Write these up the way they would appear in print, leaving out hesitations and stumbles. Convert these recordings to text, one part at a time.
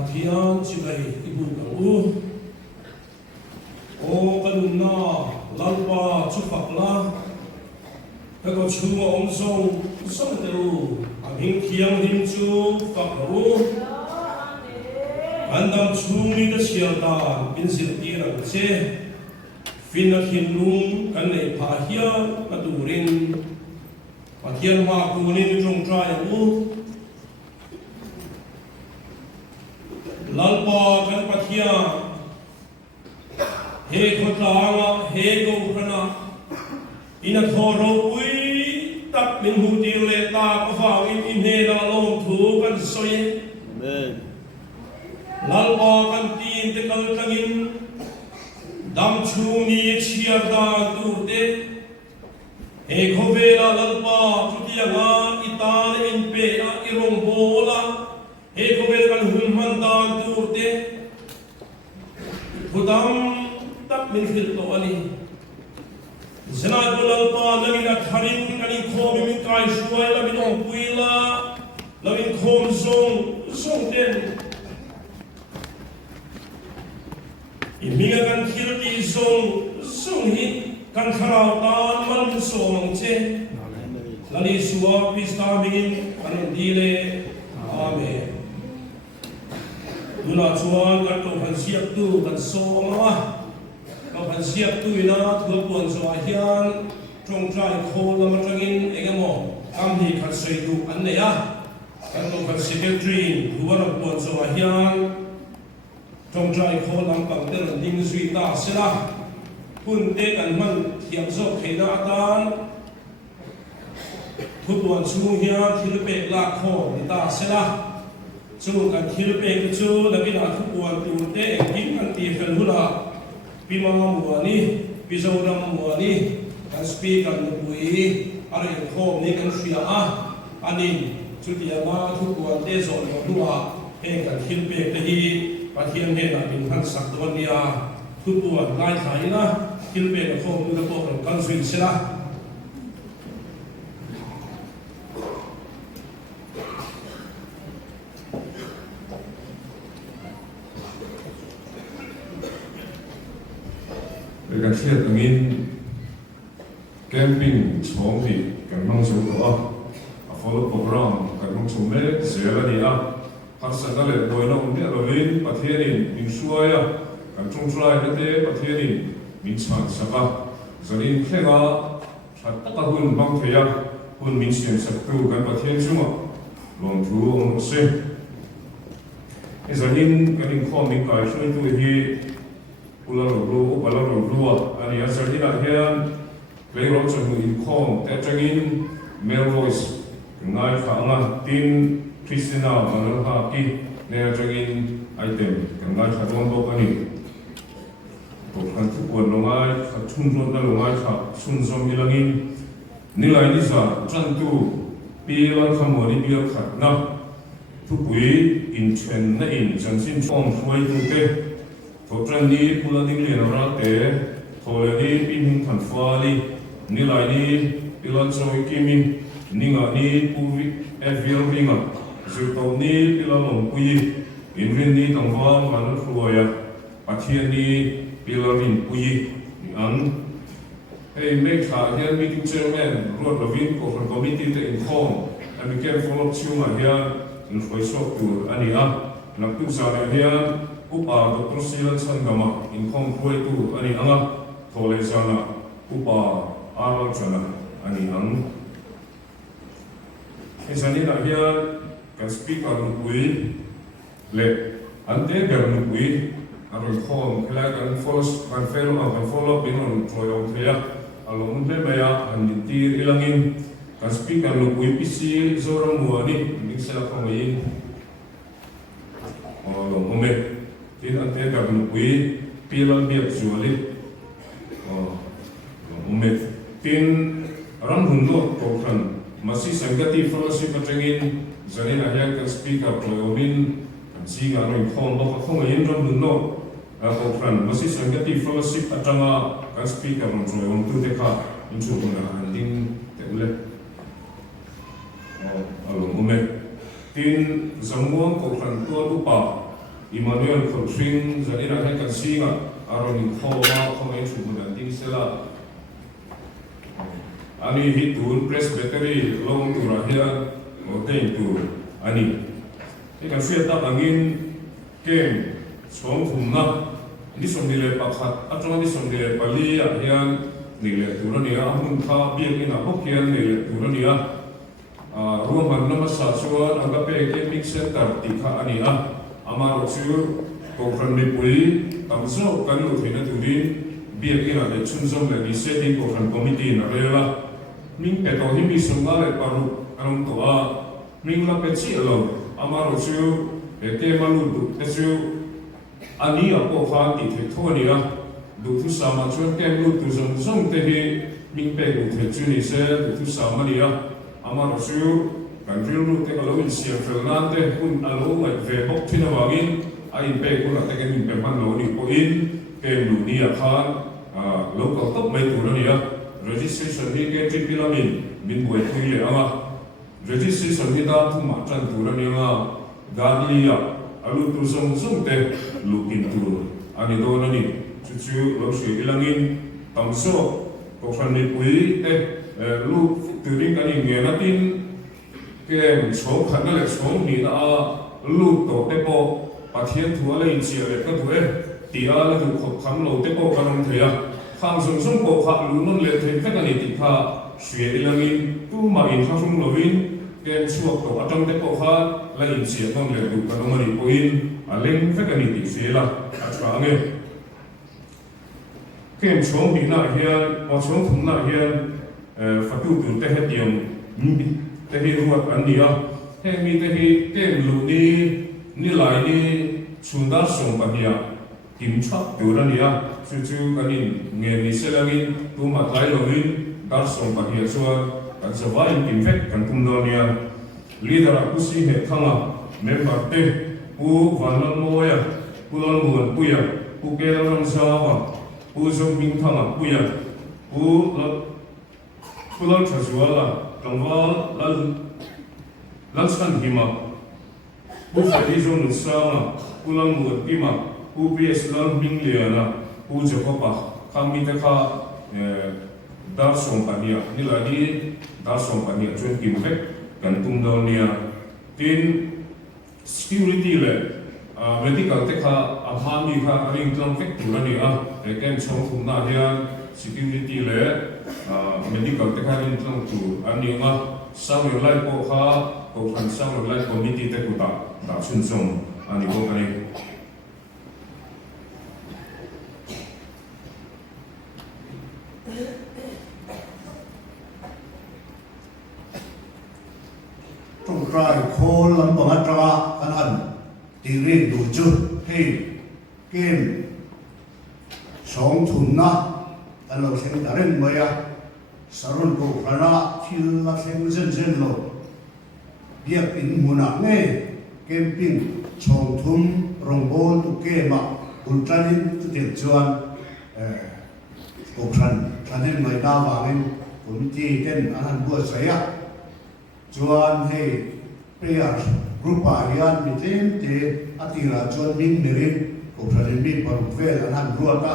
Pathian Chibai Ibu Kau O Kaluna Lalpa Chupakla Kako Chunga Omsong Songteu Abing Kiang Himchu Fakau Andam Chungi the Shielda Binsil Irang Che Fina Hinlung Kanei Pahia Kadurin Pathian Wa Kunin Jong Trai Lalpa kan pathia he khotanga he go khana ina thoro ui tak min hu ti le ta ka fa in he na long thu kan soi amen lalpa kan tin te kal tangin dam chu ni chiar da tu te he khovela lalpa chutianga itan in pe a irong bola he khovela kan hulman da turte khudam tak min fil to ani zana lalpa lamina tharin kani khom min kai shuai la min puila la min khom song ten iminga kan khirti song hi kan kharau tan man song che lali suwa pista min kan dile amen Dula chuan kan to han siap tu kan so ma ka han siap tu ina thua puan so a hian trong trai khol lama tangin engemo am hi khan sei du an ne ya kan to kan secretary huwa ro puan so a hian trong trai khol lam pang ter ding sui ta sela pun te kan man thiam zo kheina tan thu puan chu hian thil pe la kho ni ta sela chu kan thil pe chu labina thu puan tu te king kan ti fel hula pima muani pizoram muani kan speak kan pui are khom ni kan sia a ani chu ti ama thu puan te zo no hua e kan thil pe te hi pathian he na bin han sak don nia thu puan lai thai na thil pe ko khom tu ko kan sui sela kan thiat angin camping chhawng hi kan hmang chu a follow program kan hmang chu me zela ni a har sana le boina umne lovin pathianin min suaya kan chung trai hete pathianin min chan saka zanin khenga that taka hun bang theya hun min siam saktu kan pathian chunga long thu om se zanin kan in khom min kai shui tu hi Ular ru ani asardina hian playground chu in khom te tangin male voice ngai khanga tin Christina manha ki ne tangin item ngai khadon bo ani to kan tu pon longai khathun ron na longai kha sun som ilangin nilai ni sa chan tu pilan khamoni bil khatna tu pui in chen na in chansin chom hoi tu te Totran ni pula ding le na te thole ni pin than fa ni nilai ni pilan choi kimi ninga ni puvi evil ringa zu to ni pilan long pui in rin ni tangwan man khloya pathian ni pilan rin pui ni an hey make ha here meeting chairman road lovin ko from committee te in home and we can follow chuma here in foisok tu ani a naktu sa here upa Dr. Silan Sangama in Hong Kong tu ani anga thole sana upa Arnold Chana ani ang isani na hiya kan speak on ui le ante garnu ui aron khom khela kan follow binon troyong thea along le baya an ti ilangin kan speak on ui pisi zoram muani mingsela khomain ome tin ante garnu ui pilan biak zuali ome tin ram hundo kokhan masi sangati fellowship atangin zanin ahyan kan speak up troyobin kan singa no khom lo khom yin ram hundo kokhan masi sangati fellowship atanga kan speak up troyom tu dekha inchu na anding te ule alo ome tin zamwang kokhan tu upa Emmanuel Khonsing jadi nak kan singa aron kho ma kho ai chu mun ding sela ani hitun presbytery long tu rahia ngoten tu ani ikan suya tak angin kem song thumna ni somdile pakhat atong ni somdile pali ahian nile turania amun kha biak ina hokhian nile turania ruang nama sasuan agape camping center tikha ani amaro chu ko khan mi pui tamso kan lu thina turin biak ina le chunjom le ni setting ko khan committee na rela ming pe to hi mi sunga le paru anong to a ming la pe chi lo amaro chu ke malu du te chu ani a ko khan ti the thoni a du thu sama chu ke lu tu zong zong te hi ming pe ku the chu ni se du thu sama ni a amaro chu kan rilu te alo in sia felnante kun alo ngai ve bok thina wangin ai pe kun ate ken pe man lo ni ko in ke lu ni a khan local top mai tu ni a registration ni ke tripilamin min boi thui le anga registration ni da thu ma chan tu ni anga gani a alu tu song song te lu kin tu ani do na ni chu chu lo shui ilangin tamso ko khan ni pui te lu tu ring ani nge na tin kem số khẩn là số ni đã lu tổ tế bộ và thiên thua lên chia để các thuê thì là được học khám lầu tế bộ các ông thầy khang sung sung bộ khạc lu non lệ thầy các anh chị tha suy đi là in tu mà in khang sung lầu in kem suộc tổ ở trong tế bộ khạc là in chia non lệ được các ông mà đi bộ in lên các anh chị suy là cả nghe kem số ni na hiền hoặc số thùng na hiền phát tu từ tế hết tiền te hi ruat an nia he mi te hi kem lu ni lai ni chunda song pa nia kim chak tu ra nia chu chu kanin nge ni selangin tu ma lai lo in dar song pa nia chuan kan zawai kim vet kan tum do nia leader a kusi he thanga member te pu vanan moya pulon muan puya pu ke ram sawa pu zong bing thanga puya pu pulon chazuala Kangwal lan san hima bu fadi zong sama pulang muat pima bu PS lan ming liana bu jokopa kami teka dar song pania ni lagi dar song pania cuan kimvek gantung donia tin security le medical teka amami ka ring tlang vek turania eken chong khumna dia security le medical te kharin tlang tu ani nga sang lai po kha ko khan sang lai committee te ku ta chun song ani ko kani trong trai khô lắm bằng tra kan an ti rin du chu hei kem song thun na an lo sen darin maya sarun ko rana thil la sen zen lo biak in muna nge camping chong thum rongbol tu ke ma ultranin tu tel chuan ko thanin mai da wangin committee ten an bu saya chuan hei prayer group a hian mi tlem te atira chuan min merin ko thanin min paru vel an ruata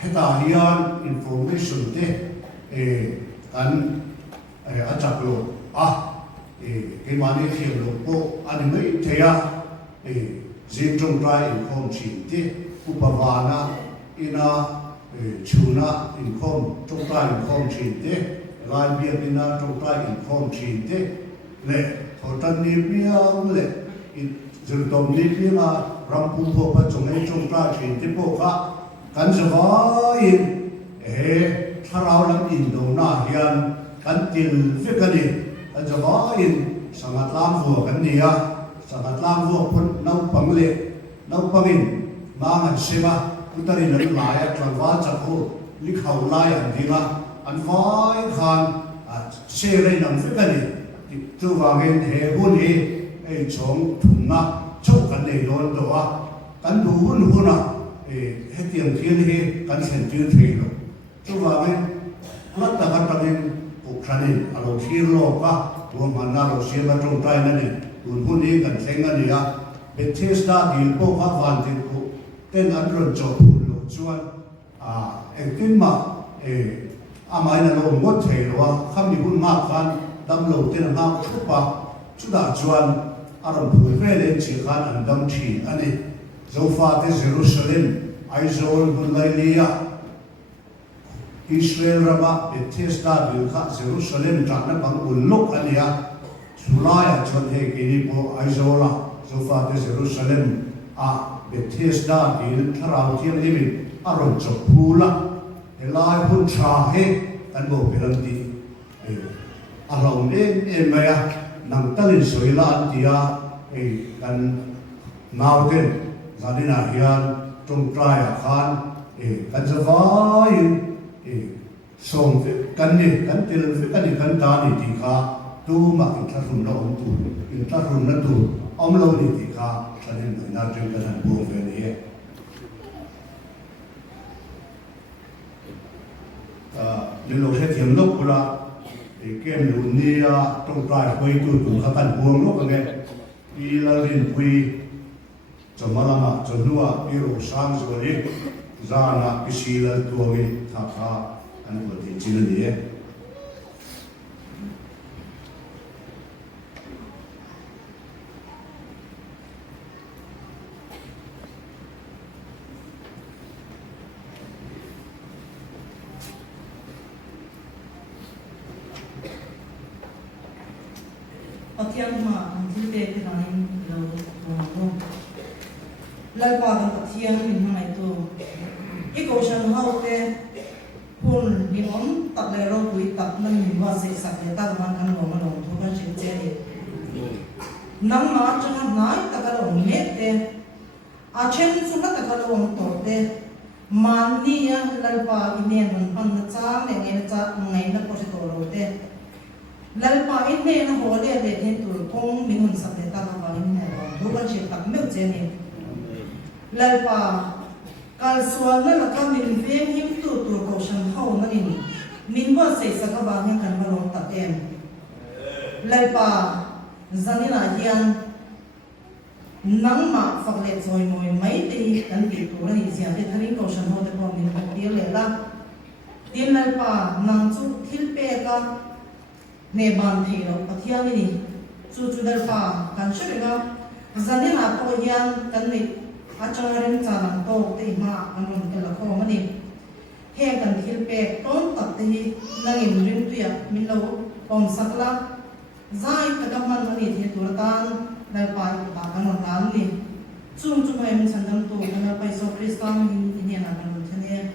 heta hian information te kan achak lo ke mani thiam lo po ani mai theya jing trong trai in khom chin te upavana ina chuna in khom trong trai in khom chin te lai bia ina trong trai in khom chin te le thotan ni bia le zul tom ni bia rampum po pa chongai trong trai chin te po kha kan zawai tharau lam in do na hian kan til fikani kan zawai sangat lam vo kan nia sangat lam vo phun nau pangle nau pangin mangan sema utarin an laya trawal chakho likhau lai an dinga an vai khan sere nam fikani tu wangin he hun he chong thunga chok kan nei don do a kan du hun huna he tiang thian he kan sen tir thei lo tu wangin lat ta ka tamin ukhanin alo thir lo ka wo man na lo sia ma tong tai na ni un hun ni kan thleng ani a Bethesda dil po ka van tin ko ten andron jo pulo chuan engtin ma amai na lo ngot thei lo kham ni bun ma khan dam lo ten ma thupa chuda chuan aram phul ve le chi khan an dam thi ani zofa te Jerusalem Aizol bun lai lia Israel rama Bethesda dil kha Jerusalem jana bang bun lok ania sulaya chuan he kini po Aizola zofa te Jerusalem Bethesda dil tharau thiam limin aron chok phula elai hun tha he kan bo pelanti arong maya nang talin soila antia kan nauten zanina hian trong trai khan kan zawai song kan ni kan til kan ta ni ti kha tu ma ki tharum lo om tu in tharum na tu om lo ni ti kha thanin na tren kan bo ve ni lo se thiam lok pula kem lu ni trong trai pui tu kha kan buang lok nge i la rin pui chamalanga chanua iro sang zori zana kisila tuangi thakha an ko ti chil ni Patiang ma ang silpe kinain lo tumago. Lalpa ang patiang minhang ito. Ikaw siya haute pun limon tak lero kui tak nang minwa se sakleta man kan lo malong tukan silce. Nang ma jangan nai takalong mete. Achen suna takalong torte. Mania lalpa inen man pang na cha ngai na cha ngai na positorote. Lalpa inne na hole le hen tur kong minhun sakleta ka ba inne dukan siya tak meu jeni lalpa kalsual na laka min veng him tu tur ko shan hau na ni minwa sei saka ba hen kan balong taten lalpa zanina hian nang ma fakle choi moi mai te kan bi tur ni sia te tharing ko shan ho te ko min ko ti le la tin lalpa nang chu thil pe ka ne ban thelo pathian ni chu dal pa kan shega zanina to yan kan ni acharin chalang to te ma anon te la ko mani he kan thil pe ton tak te hi nangin rim tu ya min lo pom sakla zai ta ka man mani the tur tan dal pa ta kan tan ni chung chung mai min sandam to kan pa so kristan ni na kan thene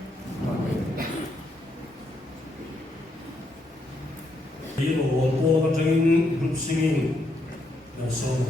Ini orang macam grup singing dan song.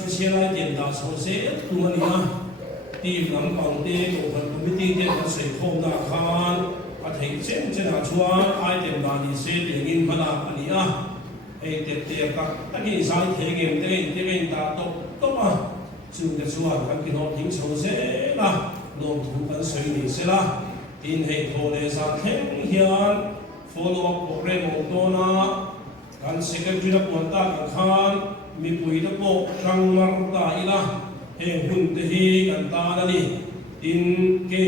specialized in that so say tu mania team lam kong te ko kan committee te kan sei khom na khan a thei chen chen a chuan item da ni se ding in mana ania ei te te ka taki sai the game te da to ma chu de chuan kan ki no thing so se la lo thu kan sei ni se la in hei tho le sa theng hian follow up program to na kan secretary na puan ta khan mi pui da po rang mar ta ila he hun te hi kan ta na ni in ke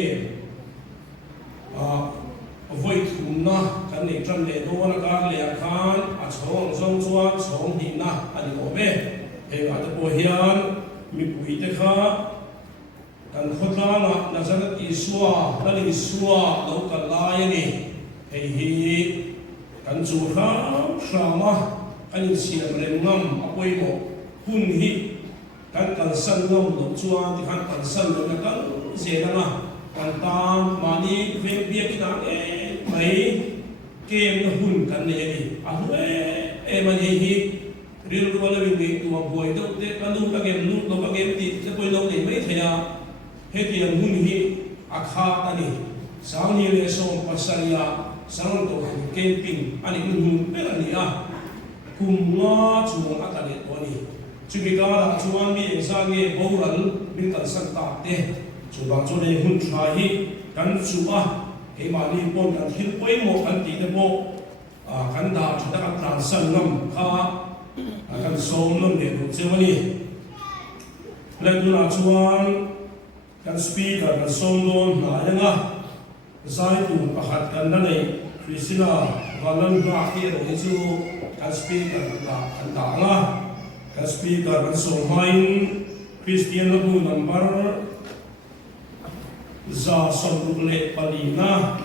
voi thum na kan nei tran le do na ka le khan a chong song chuan chong hi na ani o be he ga ta po hian mi pui te kha kan khotla na zan ti suwa na ni suwa lo ka lai ni he hi kan chu kha sama kan siam rem ngam apoi mo hun hi kan san ngam lo chuan ti kan san lo na kan se na kan tam mani ve bia ki na mai kem na hun kan ne ni a hu mani hi ril ru la wi tu a boi do te kan lu ka gem lu lo ka gem ti te poi lo ni mai thaya he ti hun hi a kha ta ni sang ni le so pasaria sang to camping ani hun pe ni a kumwa chuang atale oni chubigara chuan mi exange boral min kan san ta te chuba chone hun thai kan chuba he mani pon kan hil poi mo kan ti te mo kan da thada kan tan san ngam kha kan som nom le ru chewani le duna chuan kan speaker kan som don na yanga zai tu pakhat kan na nei Christina valan ba ki ro chu kan speaker kan ta nga kan speaker kan so main Christian bu number za som le palina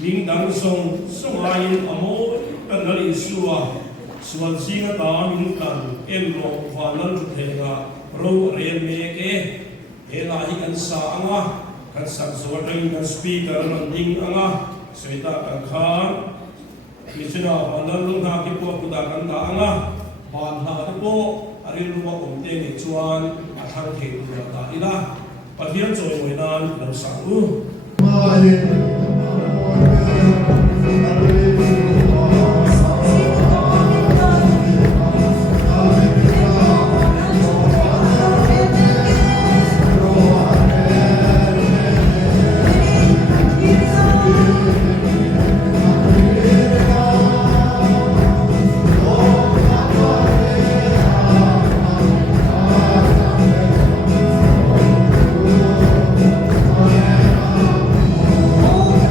ming dang song lain amo kan nali suwa suan singa ta min kan en ro valan tu thega ro re me ke ela hi kan sa anga kan sak so kan speaker man ding anga soita kan khan Christina valan lu na ki po ku da kan da anga ban ha po ari lu wa om te ni chuan a thang the ku da ila pathian choi moi nan lo sang u Oh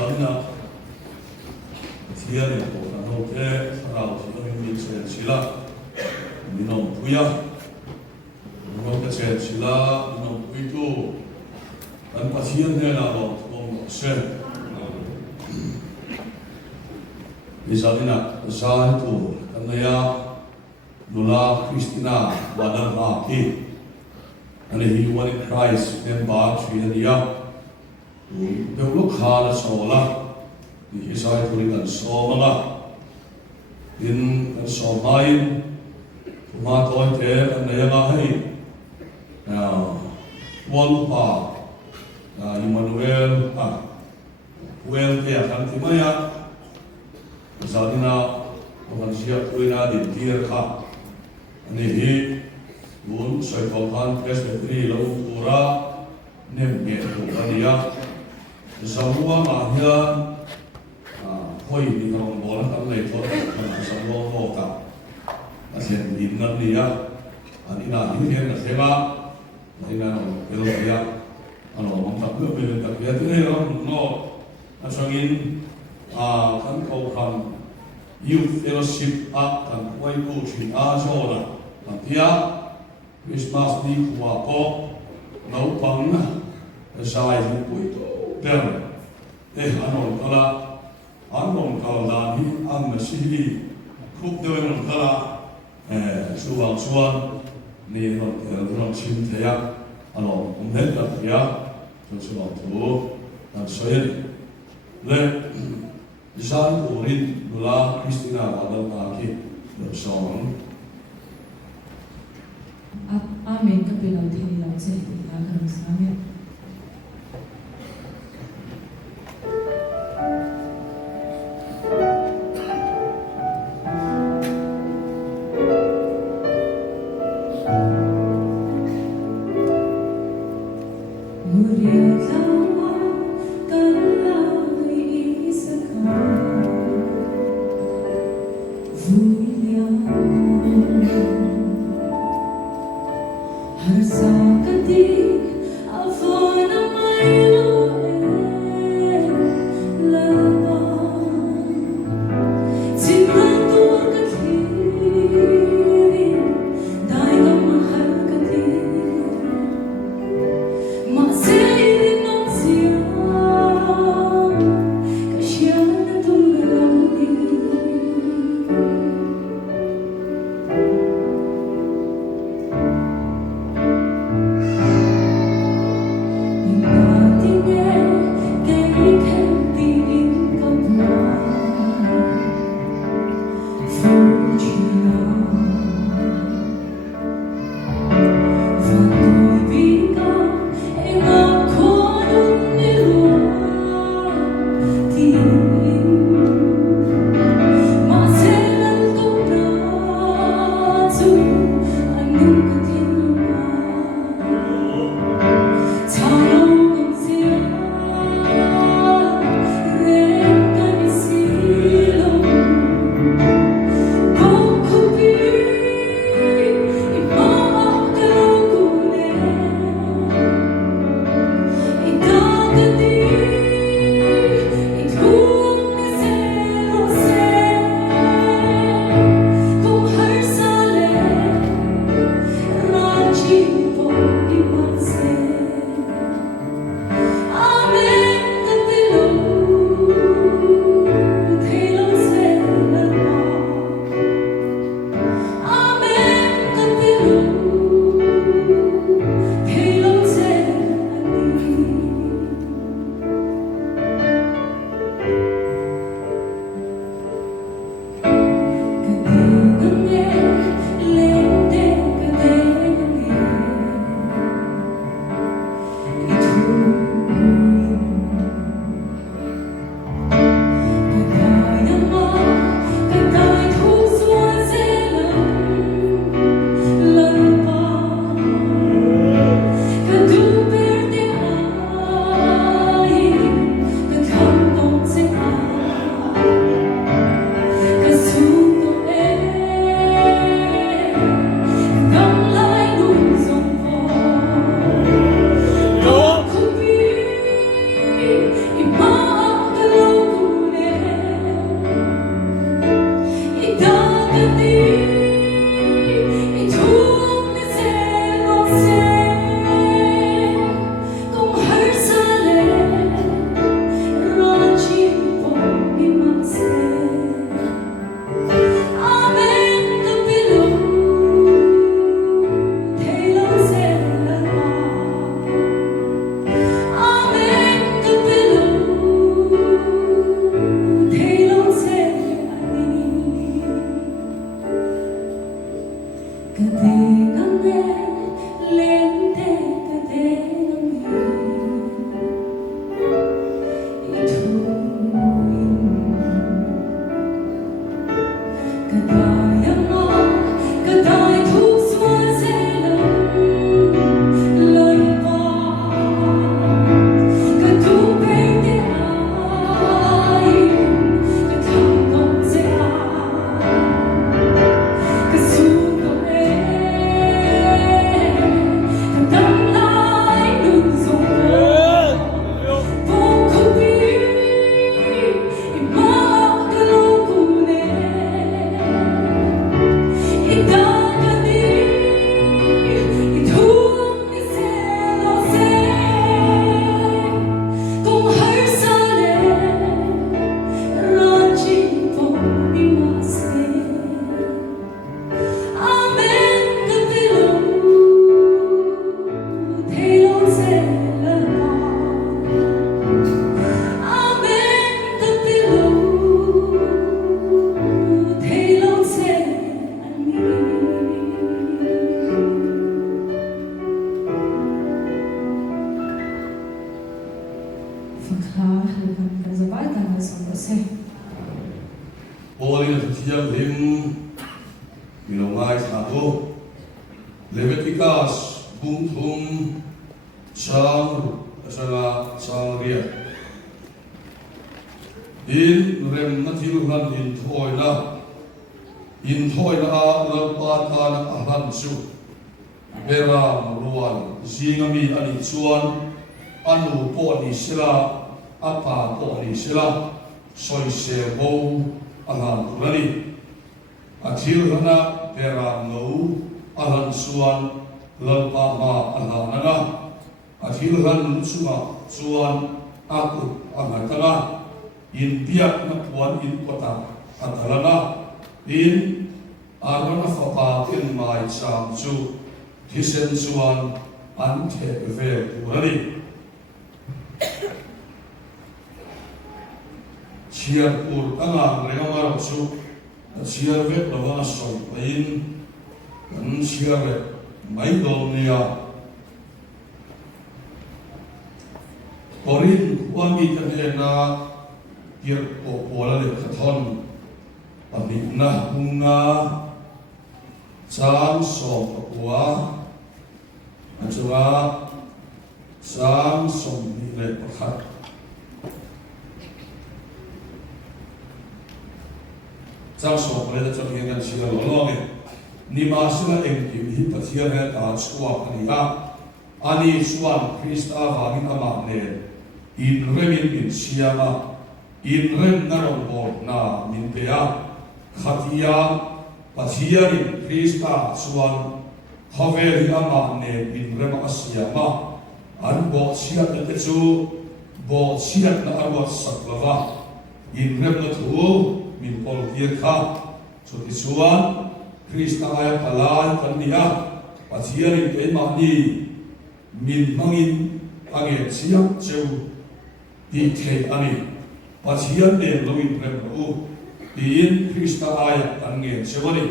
Donna Tiani Hote Sarao Tino Chen Sila Minom Puya Minom Chen Sila Minom Puitu Dan Pasian Nela Lot Om Sen Misalnya Zah itu Kanaya Nula Kristina Wadang Aki and he won in Christ and Bach Sriya the look hard sola the side putting on somala in and so mine ma toy te and the yaga hey now one pa Emmanuel well te kan timaya zadina omansia tuina di tier ka ani hi Bun soi kopan presbytery lo pura nem ge tu kania Zamua mahia hoi ni ngong bola kan lai thot kan zamua mo ka asen din nan nia anina hin hen na sema ina no elo ya ano mong ta pe pe ta ya te ro no asangin kan ko kan youth fellowship kan wai ko chin zona kan tia Christmas di kuapo nau pang na sai hi pui to per anon kala dan hi ang masili khup de non kala suwan ni non chin thaya ano umhet ta ya to suwan to dan soyen le sai ko rin nula Kristina wadal na ki lo song Amen kapilau thini lau che akan samya fakha halkan kazabai tangal sambase. Paulin thiam him milongai thago Leviticus bumthum sang asala sangria in rem na thiluhan in thoila a lalpa kana ahan su bera maluan zingami ani chuan anu po ni sila apa po ni sila soi se bo ahan kulani athil hana bera no ahan suan lalpa ma ahananga athil han chunga chuan aku ahatanga in biak na puan in kota atalana in arana fapa in mai cham chu thisen chuan an the ve turani chiar pur anga renga chu chiar ve lawa so in an chiar mai do nia Korin wami kanena kier pola le kathon pamina hunga cham so papua achua cham som ni le pakhat cham so le cha ngen kan sila lo nge ni ma sila em ki hi pathia he ta chua ania ani chuan Krista wangin ama ne in remin in siama in rem naron bol na min pea khatia pathia in Krista chuan haveri ama ne in rem asiama an bo siat na chu bo siat na arwat saklava in rem na thu min pol tir kha chu ti chuan Krista ay palai kania pathia in ke ma ni min mangin ange siap cheu di the ani pathian ne loin prem u in Krista ay ange chewani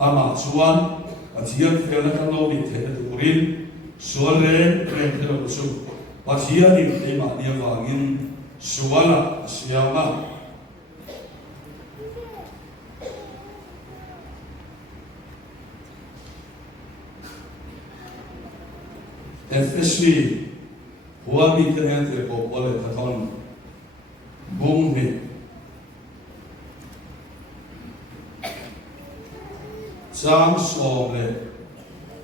ama chuan pathian fela kan lo di the turin suale prem thelo chu pathian in tema dia wangin suala siama FSC huami terhente ko pole katon bung he sang so le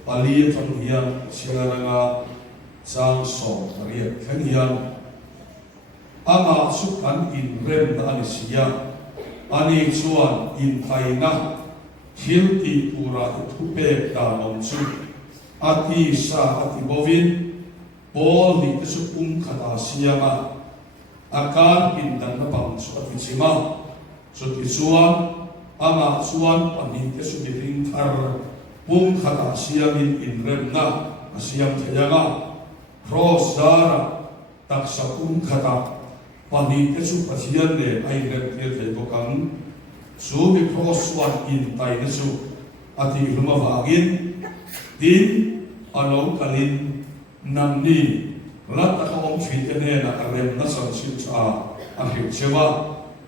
pali thong hian singaranga sang so ria thang hian ama su kan in rem na ani sia ani chuan in thaina thil ti pura thupe ta nom chu ati sa ati bovin Paul ni tesu khata siama akar pindan na pang su ati sima su ti chuan ama chuan pani tesu biring thar khata siamin in remna asiam thayanga cross dara taksa khata pani tesu pathian le ai rem tir thei bokang su bi cross one in tai tesu ati ruma wagin din alo kalin namni lat ta om thitene na rem na san sin cha a hi chewa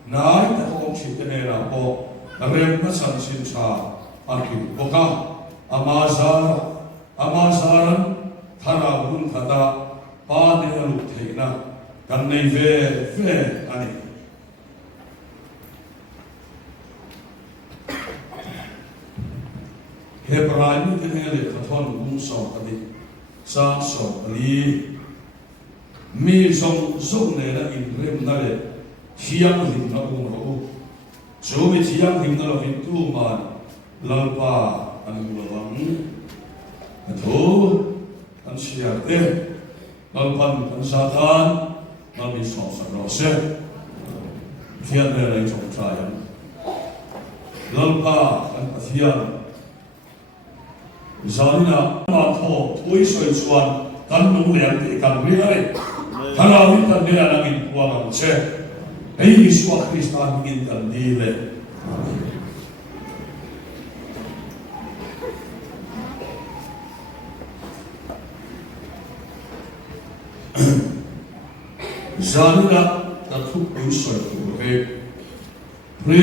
nai ta om thitene na po rem na san sin cha a hi boka amazaran thara bun khata pa ne lu theina kan nei ve ani Hebrani tenele kathon bung so adi sa so ali mi song song ne na in rem na le hiam hin na bung ro so mi hiam hin na lo hin tu man lalpa an lawang atho an sia te lalpan an satan na mi so sa ro se hiam ne lai chong trai lalpa an pathian Zalina matho tuoi soi chuan kan nu lian ti kan ri ai hala wi tan ne ana min puang ang che ei Yesu Kristus min kan di le zanina ta thuk pu soi tu he pre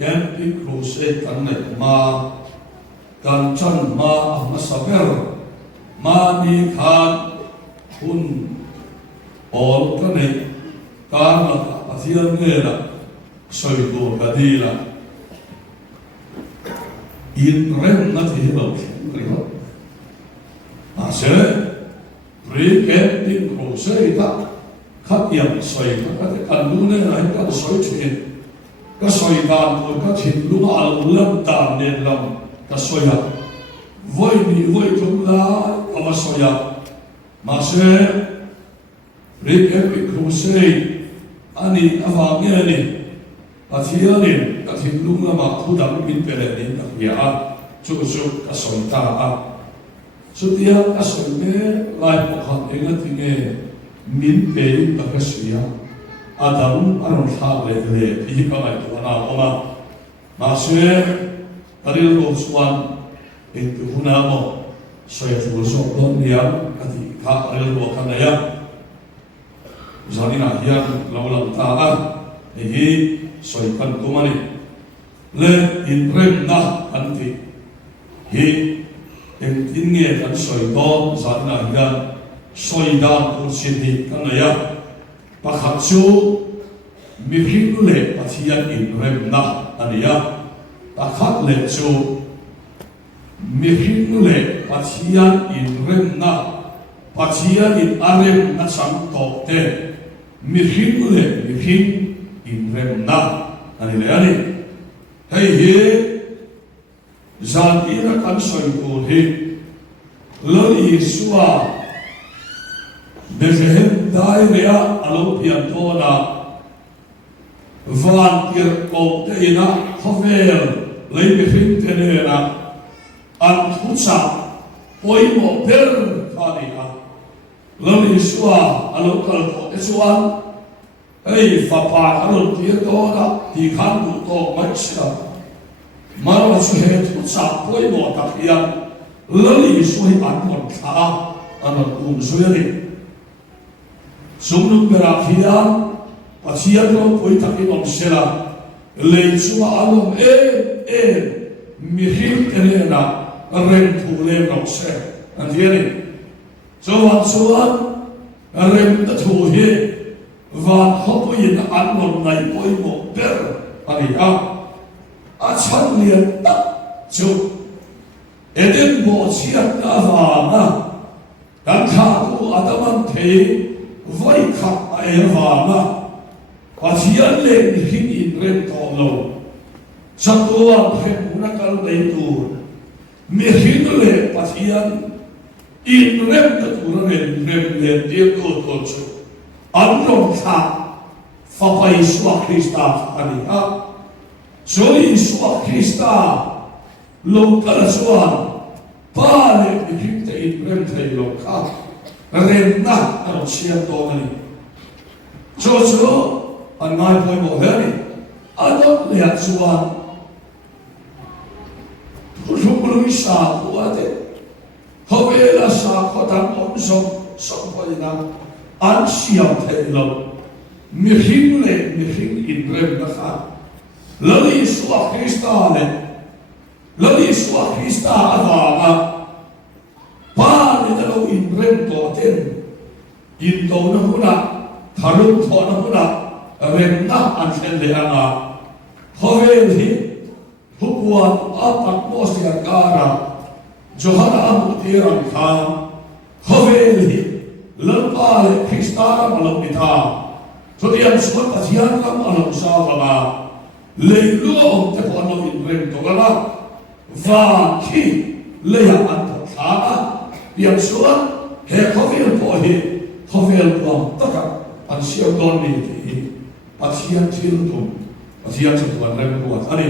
camping crusade kan nei ma kan chan ma ma saber ma ni khan hun all ka nei kan ma athiam nge la soi tu ka di la in rem na thi lo ri ho ma se pre camping crusade ta khắp yểm xoay các cái lu này là các xoay chuyện các xoay đàn của các thịt lu al lâm đàn nền lòng các xoay hạt vui bị vui chúng la mà xoay hạt mà sẽ riêng cái việc không xây anh đi avang nghe đi à thia đi các thịt lu mà thu đam bin bể đi các nhà chú các xoay ta số tiền các xoay nghe lại một hạt anh là nghe min pe ta ka sia adam aron tha le hi ka mai to na oma ma se taril lo swan in tu huna mo so ya tu so don niam ati ka aril lo ka na ya zanina hian lo lam ta a hi so kan tu mani le in rem na anti hi in nge kan so don zanina hian soi đan của sinh thì cái này á, bà khắc chú mi khinh lệ bà thiên in rem na anh ấy á, bà khắc lệ chú mi khinh lệ bà thiên in rem na, bà thiên in arem na sang tổ te, mi khinh in rem na anh ấy anh ấy, hay hi, gian ý là căn soi của hi, lớn ý xua Bezehem dai rea alo pian tona van tir ko te ina khovel lei be fin te ne na an thusa poi mo per khani a lami suwa alo kal ko te suan ei fa pa alo tir tona ti khan du to machsa maro su he thusa poi mo ta pian lali suai an mon kha an suya sung nung bera khian pasian ro poi takin om sela le chua alom mi him tenena rem thu le no se an hiani chuan rem ta thu hi van hopuin an non nai poi mo per ani a chan lian ta chu eden bo chiat na va na kan tha tu adaman thei vai khắp ai vào mà và thiên lên khi in rem to lâu sau đó phải muốn cái lấy tu mi khi nó lên và thiên in rem cái tu nó lên tiếng cô chú anh đồng khá pha phải suy Christa anh à suy Christa lâu cả là suan ba lên khi ta in rem thấy lâu khá rem na anh siam to này cho anh ngay phải bỏ hết đi anh đó liệt suan lúc lúc sa của thế họ về là sa họ đang ổn sống phải là anh siam thấy lâu mi hin in rem na khác lali suwa Christa avanga ba ni da lo in rem to ten in to na huna tharum tho na huna rem na an chen le anga howe hi hukuan apak mo sia kara johana amu tiram kha howe hi lalpa le Christara malom bitha so diam suat pathian kam alom sa baba le lo te pon lo in rem to gala va ki le ya an tha diam suat he khovel po hi khovel po taka an siam don ni ti pathian thil tum pathian chuan rem ko ani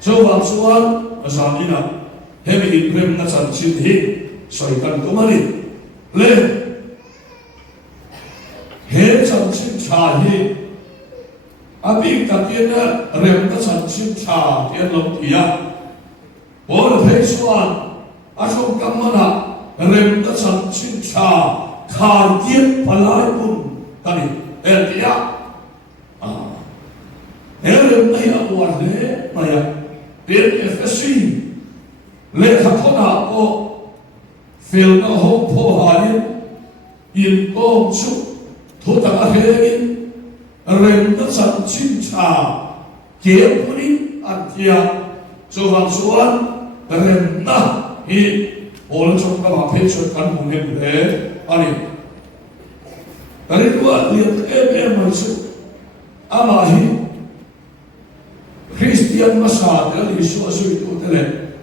so wa suan asanina he mi in rem na chan chin hi soi kan to mani le he chan chin cha hi abik takena rem na chan chin cha tian lo tia bol phei suan ashom kamana rem na chan chin cha khar tiet palai pun tani dia rem này buat le maya dia FSC le khatona ko fil na ho pho harin in ko chu thu ta hein rem na san chin cha ke puni atia so wang suan rem na hi ol chok ka phe chot kan mu he le ani dari dua lihat masuk ama hi Christian masyarakat Yesus itu tele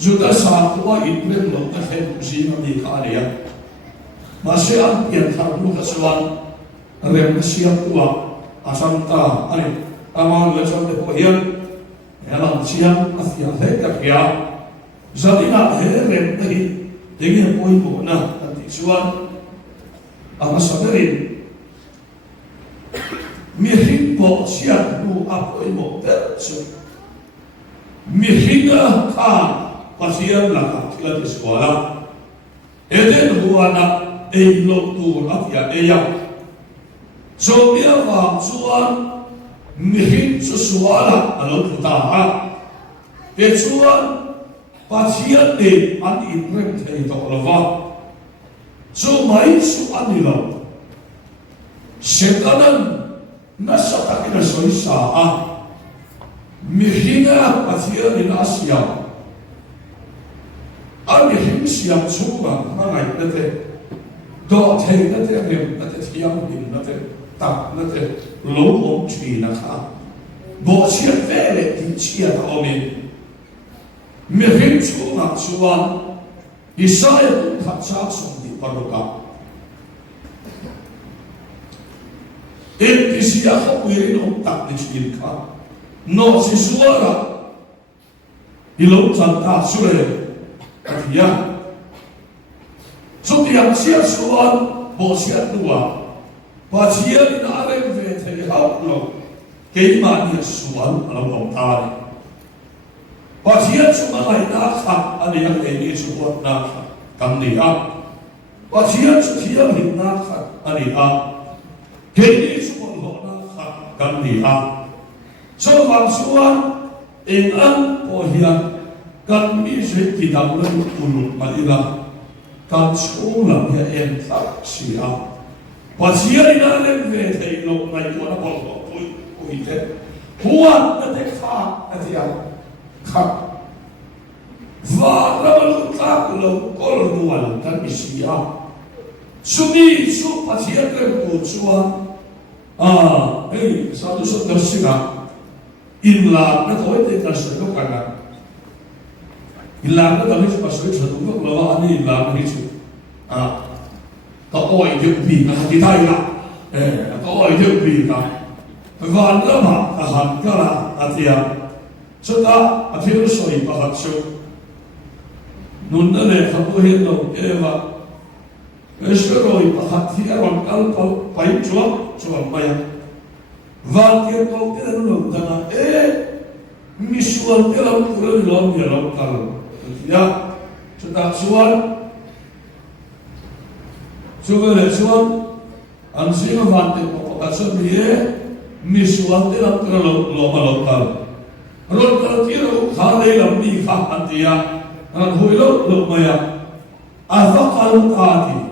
sudah satu Ibrahim lo terhadap muslim di Korea masih ampian tahu kesuan rem siap tua asam ta ani amal macam depohian dalam siang asia hekap ya jadi nak rem tadi dengan poin bona nanti suan ama sabarin mihin po siya nu apoy mo terso mihinga ka pasiyan laka kila di sekolah eden huana eilok tu afya eya so dia wa suan mihin sesuala alo putaha te suan pasiyan de an ibrem thai to lova so mai su anilo setanan nasa takina soisa mihinga patia in Asia mihin siap suba mangai nate do thei nate rem nate thiam in nate tak nate lo om chi na kha bo sia vele ti chia ta omi mihin suba suan Isaiah khatsa song di paruka Indonesia kau wirin otak di sini no sisuara di laut Santa Sure dia setiap siap suan bosiat dua pasian in arem vete hau lo keimania suan alam otak pasian cuma lain nakha ada yang ini suan nakha kamdia pasian setiap hin nakha ada Kini semua orang kan dia. Sebab suan engan pohia kan misi tidak berulur marilah kan sekolah ya entak siap. Pasien ini vete lo naik orang bolong puite. Huan nanti dia kak. Vara melutak lo kolonal kan siap. Sumi su pasien suan satu saudara sila inlah na kau itu terus itu kan inlah na kami pasal itu satu kalau ani inlah itu kau itu bi na kita ila kau itu bi na van lama tahan kala atia sudah akhir soi pahat su nunda le kamu hidup eva Esroi pahat dia orang kalpal paling cuam bayang. Vakir kau tidak belum tanah misuan dalam kurang dalam dalam kal. Ya sudah suan, sudah suan, ansih mati pokok asal dia misuan dalam kurang dalam kal. Rol kal kiro khalai lambi kah antia, huilo lumaya. Afakal kati.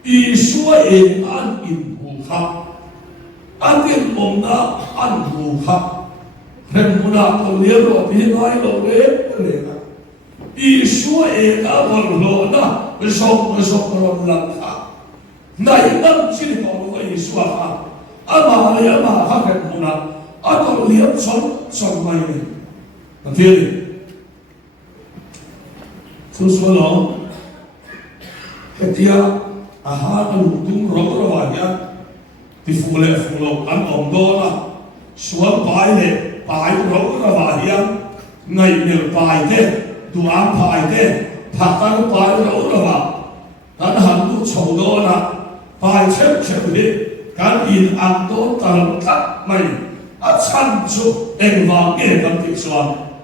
Isua an buka, atin omna an buka, remuna kolero pinai lo lena. Isua awal na besok ron langka. Nai nam sini kalau Isua ama remuna atau lihat son mai. Nanti susulong ketia lutung roh-rohnya difule an omdola suam paile roh-rohnya ngai mel paide duam paide pakar paide roh-roh dan hantu chodola pai cep kan in anto talam tak mai achan su engwang kan tiksuan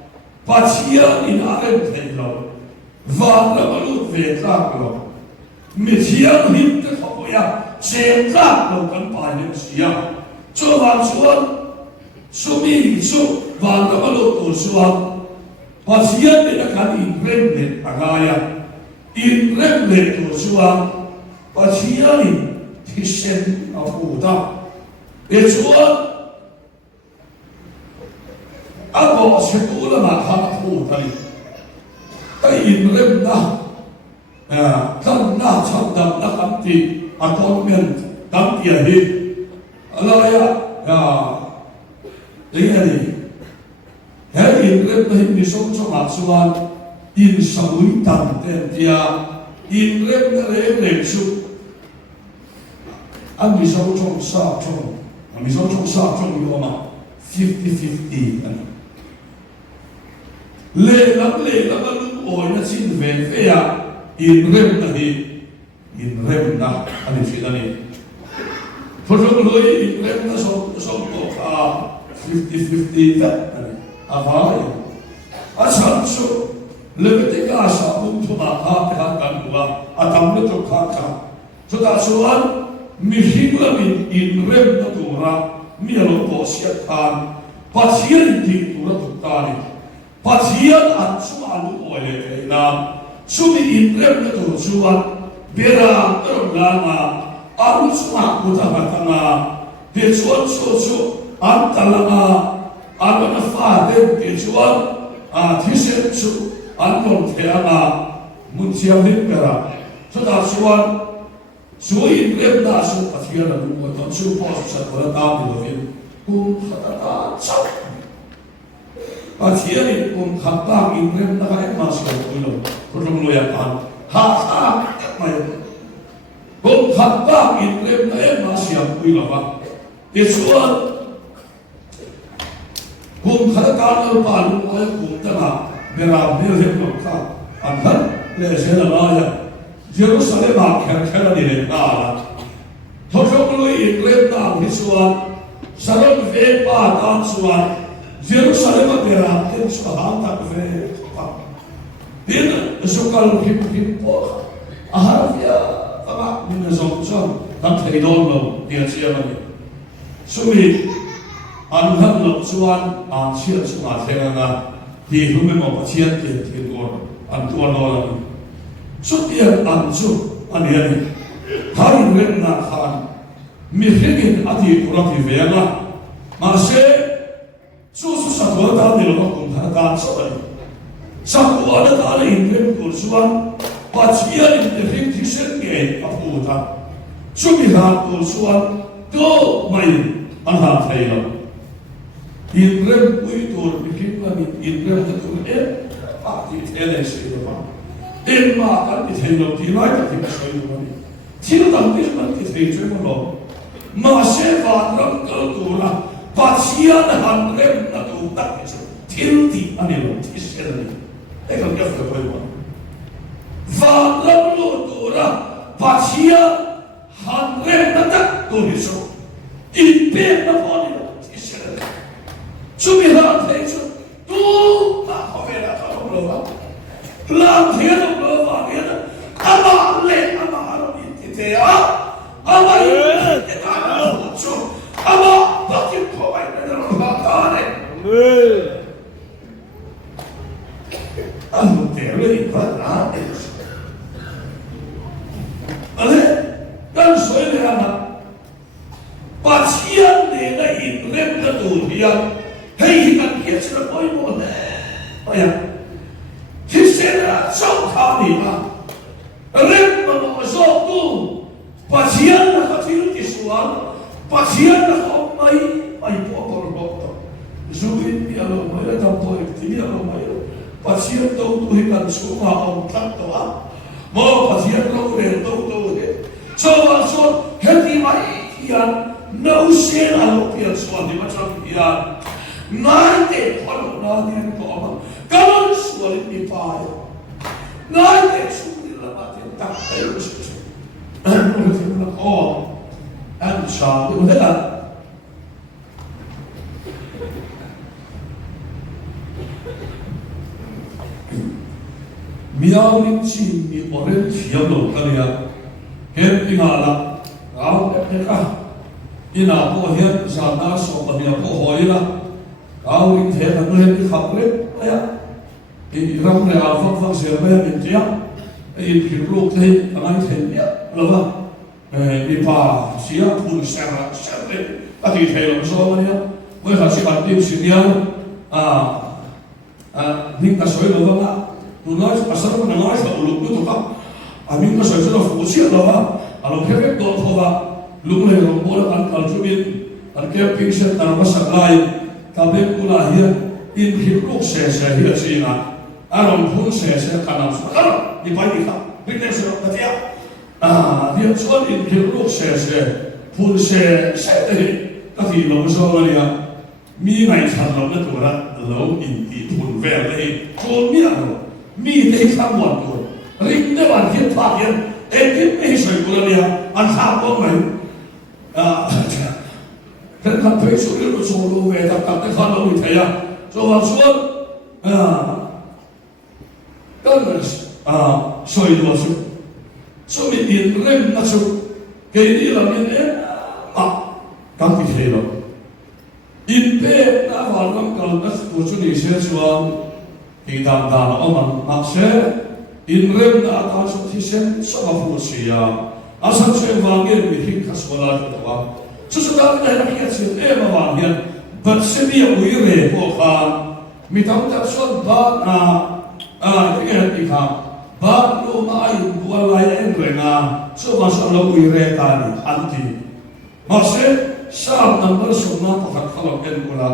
pacia in arem thelo va la balut ve tla lo Misian him te khoya xem ra đâu cần phải những gì cho vào xuống sumi su và nó có lộ tổ xuống và chỉ để là cái in rem lệ agaya in rem lệ tổ xuống và chỉ thì xem ở phụ ta để xuống Ako sẽ tu là mà tham phụ thầy, cái in rem na, thân na trong đầm na cắm tì, con miền cắm tì đi, là đấy là gì? Cái in rem na hình sống trong mặt xuân, in sầu tầm tên tia, in rem na rem su, anh mi sống trong sa trong, mi sống trong sa trong yêu mà 50-50 anh. lệ lắm lúc ôi nó xin về à in rem na anh chị ta này thôi rồi in rem na sống có 50-50 vậy vậy sản xuất lấy cái cả sản phẩm thu mà ha cái cần của thầm nó chụp khác cho ta số mi hình là mình in rem na tu ra mi là bộ siết than bắt siết thì tu ra tu ta này Pasian at sumalu oleh na sumi inrem na tu suan bera terlama aru sumaku tamatanga besuan sosu antalanga aru na faden besuan thisen su anon theanga munsiam hin bera sudah suan su inrem na su pasian na tu ton su pos sa kola ta bilovin kata sa Pasian kung habang inrem na kain masuk ulo, kurang lo yang pan, ha mayo. Kung habang inrem na kain masuk ulo ba, isuan kung katakan palu ay kung tanga merah merah ka, anhan lesen alaya, Jerusalem akhir ni nala. Kurang lo inrem na isuan, sarang vepa tan suan. Jerusalem berarti sudah tak berapa. Ini sukal hip po. Ahafia, apa ni nazomson tak teridon lo dia siapa ni. Sumi anhan lo suan siat semua tengah di rumah mau siat dia tidur antuan lo. Sutian ansu aniani. Hari ini nak kan mihingin adi kurang diveanga masih susu satu tahun di luar kumpulan dan sebagainya. Satu ada tahun Inggris kursuan, pacian Inggris disenggai apa tak? Sumihan kursuan tu main anha Thailand. Inggris itu bikin lagi Inggris itu pasti Thailand sih apa? Makan di Thailand di mana kita selalu lagi. Tidak tampil nanti Thailand malu. Masih wadram kultura. Pasian handrem na tu tak itu tilti anilo tiseri. Ekor kafir koyma. Vadram lo tura pasian handrem na tak tu itu. Ipe na poni tiseri. Sumihan itu tu tak hovera kalau lo. Lam dia lo vagen. Ama le ama aro itu ya. Ama itu tak so. Ama pakai kawai dalam mata ni. Anu teori pada itu. Ada dan soalnya apa? Pasian dia inrem tu dia. Hei kan dia sudah koi boleh. Ayah, kisah so kami ah. Rem menozok tu. Pasian nak kacil kisuan. Pasian na ay po doktor. Zuhin niya lo may tampo ikti niya lo may. Pasian daw tuhikan suma ang takto ah. Mo pasian daw rin daw he. So heti may yan no sin alo pian so di macam yan. Nante palo na din ko ama. Kanon sulit ni payo. Nante sulit la matin takto. Oh. Anh sợ thì thế là miao linh chi mi oren thiam lo ka ya hem pinga la ka ina po hian zana so ba ya po hoila kau ring the kan le ki khap le aya i ram le a fak fak se ba min tia i ki lu te angai the ya lova i pa sia pun sera sere ati the lo so ma ya mo ha si ban tim si ya ning ka soi lo ba tu nói asal ko na sa uluk tu ka amin ka soi so fu si lo ba alo phép độ thô ba lúc này rồi bố đã ăn cào chú biết ăn kẹp pin set ăn bát sạch lại ta biết cũng là hiện in hiệp lúc xe hiện gì nè anh phun xe khả năng số đi bay đi khắp biết đến số cái gì hiện số in hiệp lúc xe phun xe thì cái gì lâu số này mi này thật lâu nó tuổi lâu in thì phun về đây trốn mi thấy khám một tuổi riêng cái bản hiện phát hiện em biết mấy sự của nó anh sao có mày cái thằng thuê số lượng số lượng về tập cái con nó bị thấy rồi vào xuống cái là soi đồ số bị điện rem nó số cái đi là mình ấy các cái thế đó in pe đã vào trong cầu đất của chúng mình sẽ xuống thì đàm đàm ông mà sẽ in rem đã tạo cho thi sinh số mà phụ sĩ asal saya wangi lebih khas bola itu apa? Sesudah kita nak lihat sih, wangi bersedia uire bukan, minta tak soal ban ikan, ban rumah ayu buat layan renga, so masalah uire tadi anti. Maksud saat nomor semua pakai kalau bola,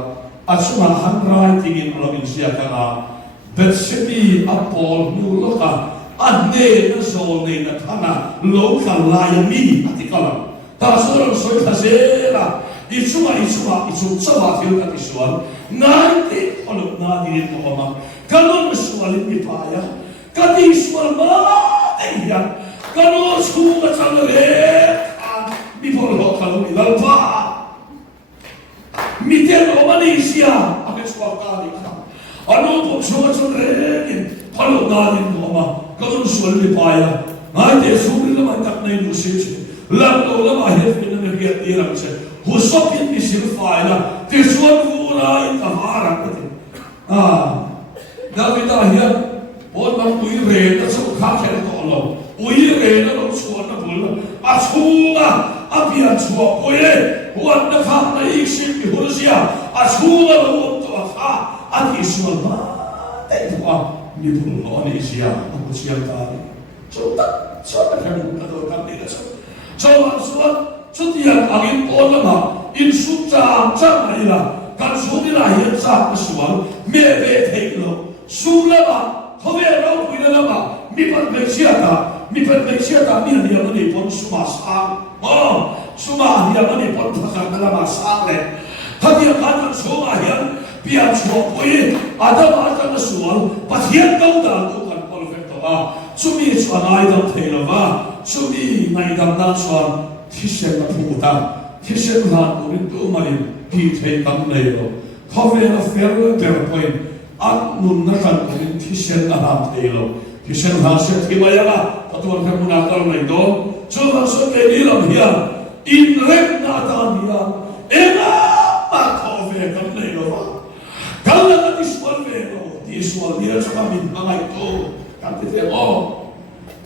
asal handrai tinggi kalau insiakan bersedia apol nuloka. Ane na so ne na thana local layami atikalam ta soron soi khasela isuma sawa thil ka tisuan nai olo na di to ma kalon sual ni paya kati sual ma ya kalo su ka changre mi por lo kalo ni lalpa mi ten o malaysia ake sual ka ni ka ano po so changre ni kalo na di to ma kalon sual ni paya ngai te suri la tak nei nu se lam lo la ma he fin na ge ti ram se hu so pin ni sil fa la te sual vu la in ta hara ka te David ahia on ma ui re na so kha khen to lo ui re na lo sual na bul a chunga a pia chua oye huan na kha na ik sim bi hursia a chunga lo to kha a ti sual ma te fa ni pun lo ni sia aku siang tadi so tak so tak kan atau kan tidak so so dia angin pon lama in suca cang ila kan sudi lahir sa kesual me be thelo sulama hobe ro puina lama mi pan beksiata mi dia ni pon suma sa suma dia ni pon phakar lama sa le hadia kan suma hian pian chua pui ada na sual pathian kau da tu kan perfecto sumi chuanai dam thelova sumi nai dam dan chuan thisen na phuta thisen han urin tu marin pi thei tam nei lo khove na fer per point at nun na kan urin thisen na han thelo thisen ha se thimaya la patwar ka muna kar nei do chuwa so ke ni lam hian in rek na ta nia ena ma khove kam nei lo kalau nak disual velo, disual dia cuma minta itu, kan kita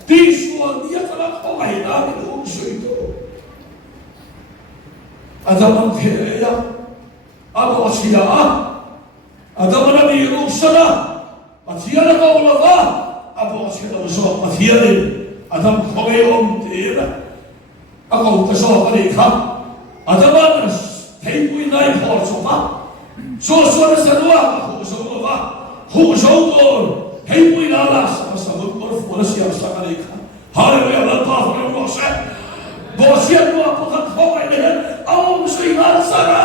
disual dia kalau kau lain itu itu. Ada mana kaya, apa asia, ada mana biru sana, asia nak kau lava, apa asia nak so asia ni, ada kau tiada, aku kesal kali kam, ada mana tepui naik hor sofa. So na sanua hu so gol hei pui la la sa por fora sia sa kali ka haleluya la pa fora mo sa bo sia no apo ka ko ai ne au musui la sara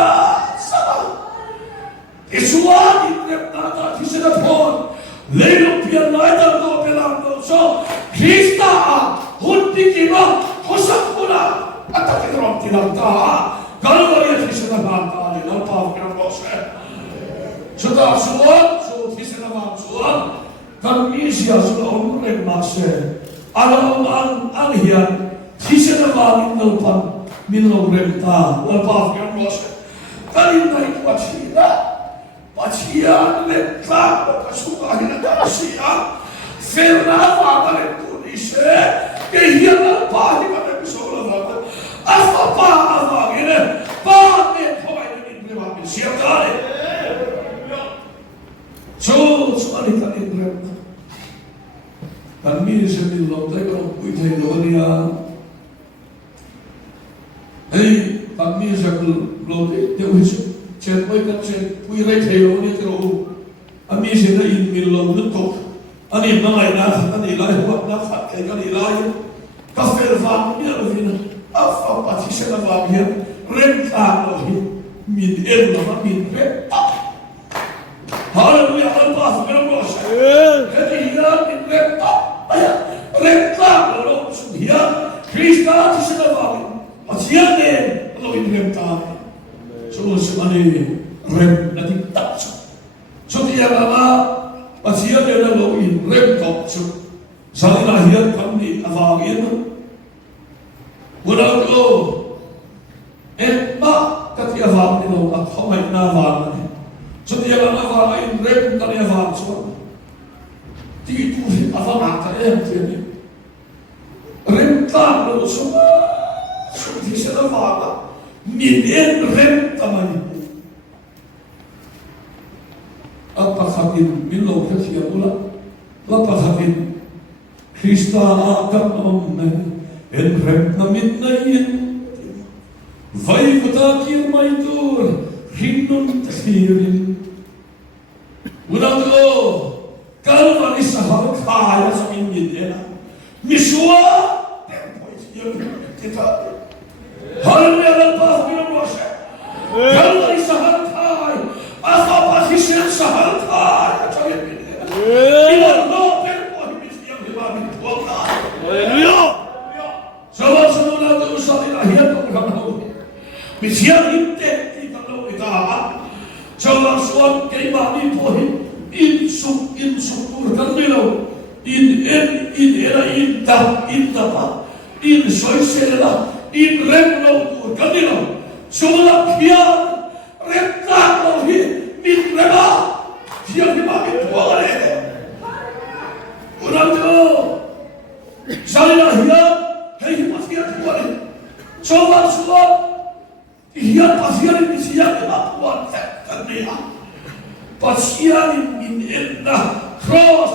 isuani ne ta ti se na por lelo pia la da do pelando so krista hun tikima hosakula atake rom tilanta galvaria ti se na ta le la pa fora mo sa sudah suat, sudah senang suat. Kami sia sudah umrek masih. Alam anghian, senang ingin min lo rem ta wal pa kan ros kalin nai pachina pachia le ta ka suka hina ta sia ferna va ka tu ni se ke hiana pa hi ka so la va afa pa afa gene pa ne thoi ni ni ba mi sia ka le so ali ka ni rem kan mi se mi lo te ko pui thei lo nia ei kan mi se lo te ui se chen poi kan se pui rei thei lo ni te lo ami se na in mi lo nu to ani mangai na ani lai ho na khat kai kan i lai ka fer va mi lo vina afa pa ti se na va mi rem ta lo hi min el lo ma min re haleluya al pa se no lo se hedi ya min re Reklam lo dia Krista ti se lava pasiane lo in remta so semane rem na ti tak so dia lama pasiane lo in remta so sali na hian kam ni avangin wala lo ma ka ti avang ni lo at homai na avang so dia lama avang in rem ka ni avang so ti tu avang ka ti renta lo semua seperti selama minen renta mani apa khatin milo khatia pula apa khatin Krista akan omen en renta minnain vai kota kirmai tur hinnun takhirin unato kalvani sahal kaya sa minena misua kita haleluya dan pas minum dosa kalau isahal kai apa pasti sahal kai cakap ini iman no perpo himis yang dibabi tuaka haleluya semua tu usah dilahir tu kamu misian inte kita lo kita apa coba suan keimani pohi insuk kan bilo in era in soisela in remlo tur kadino sola pia retta lo hi min reba pia di ma ke tuare unato salina hia hei pasia tuare sola sola hia pasia ni sia ke ma tuan kadnia pasia min enna cross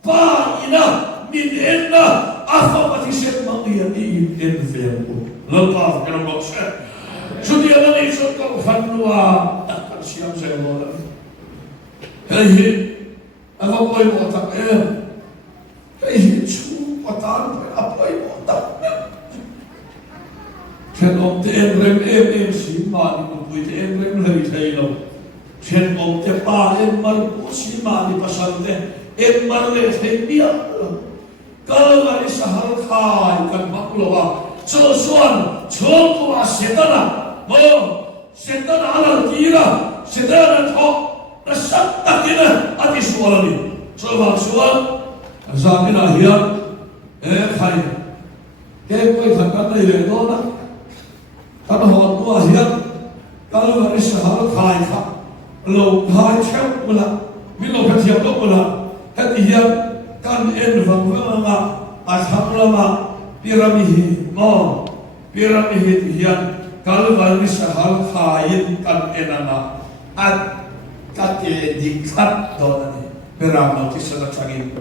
pa ina min enna apa pati set mangia ni in verbo lepas kalau boxer sudah ada isu kau fanua tak siap saya bola hei apa boleh botak hei patan apa boleh botak kalau rem si mani pun rem lagi saya lo kalau pa mar si mani pasal mar le dia kalau dari sahal kai kan makluwa sosuan chotua setana mo setana ala tira setana to nasak takina ati sualani coba sual zamina hiya kai ke koi thakat ile dona kata ho tua hiya kalau dari sahal kai ka lo kai chep mula milo katiap lo mula hati hiya kan en vangvanga athamlama piramihi mo piramihi hian kalwani sahal khain kan enana at kate dikhat donani beram notisana changin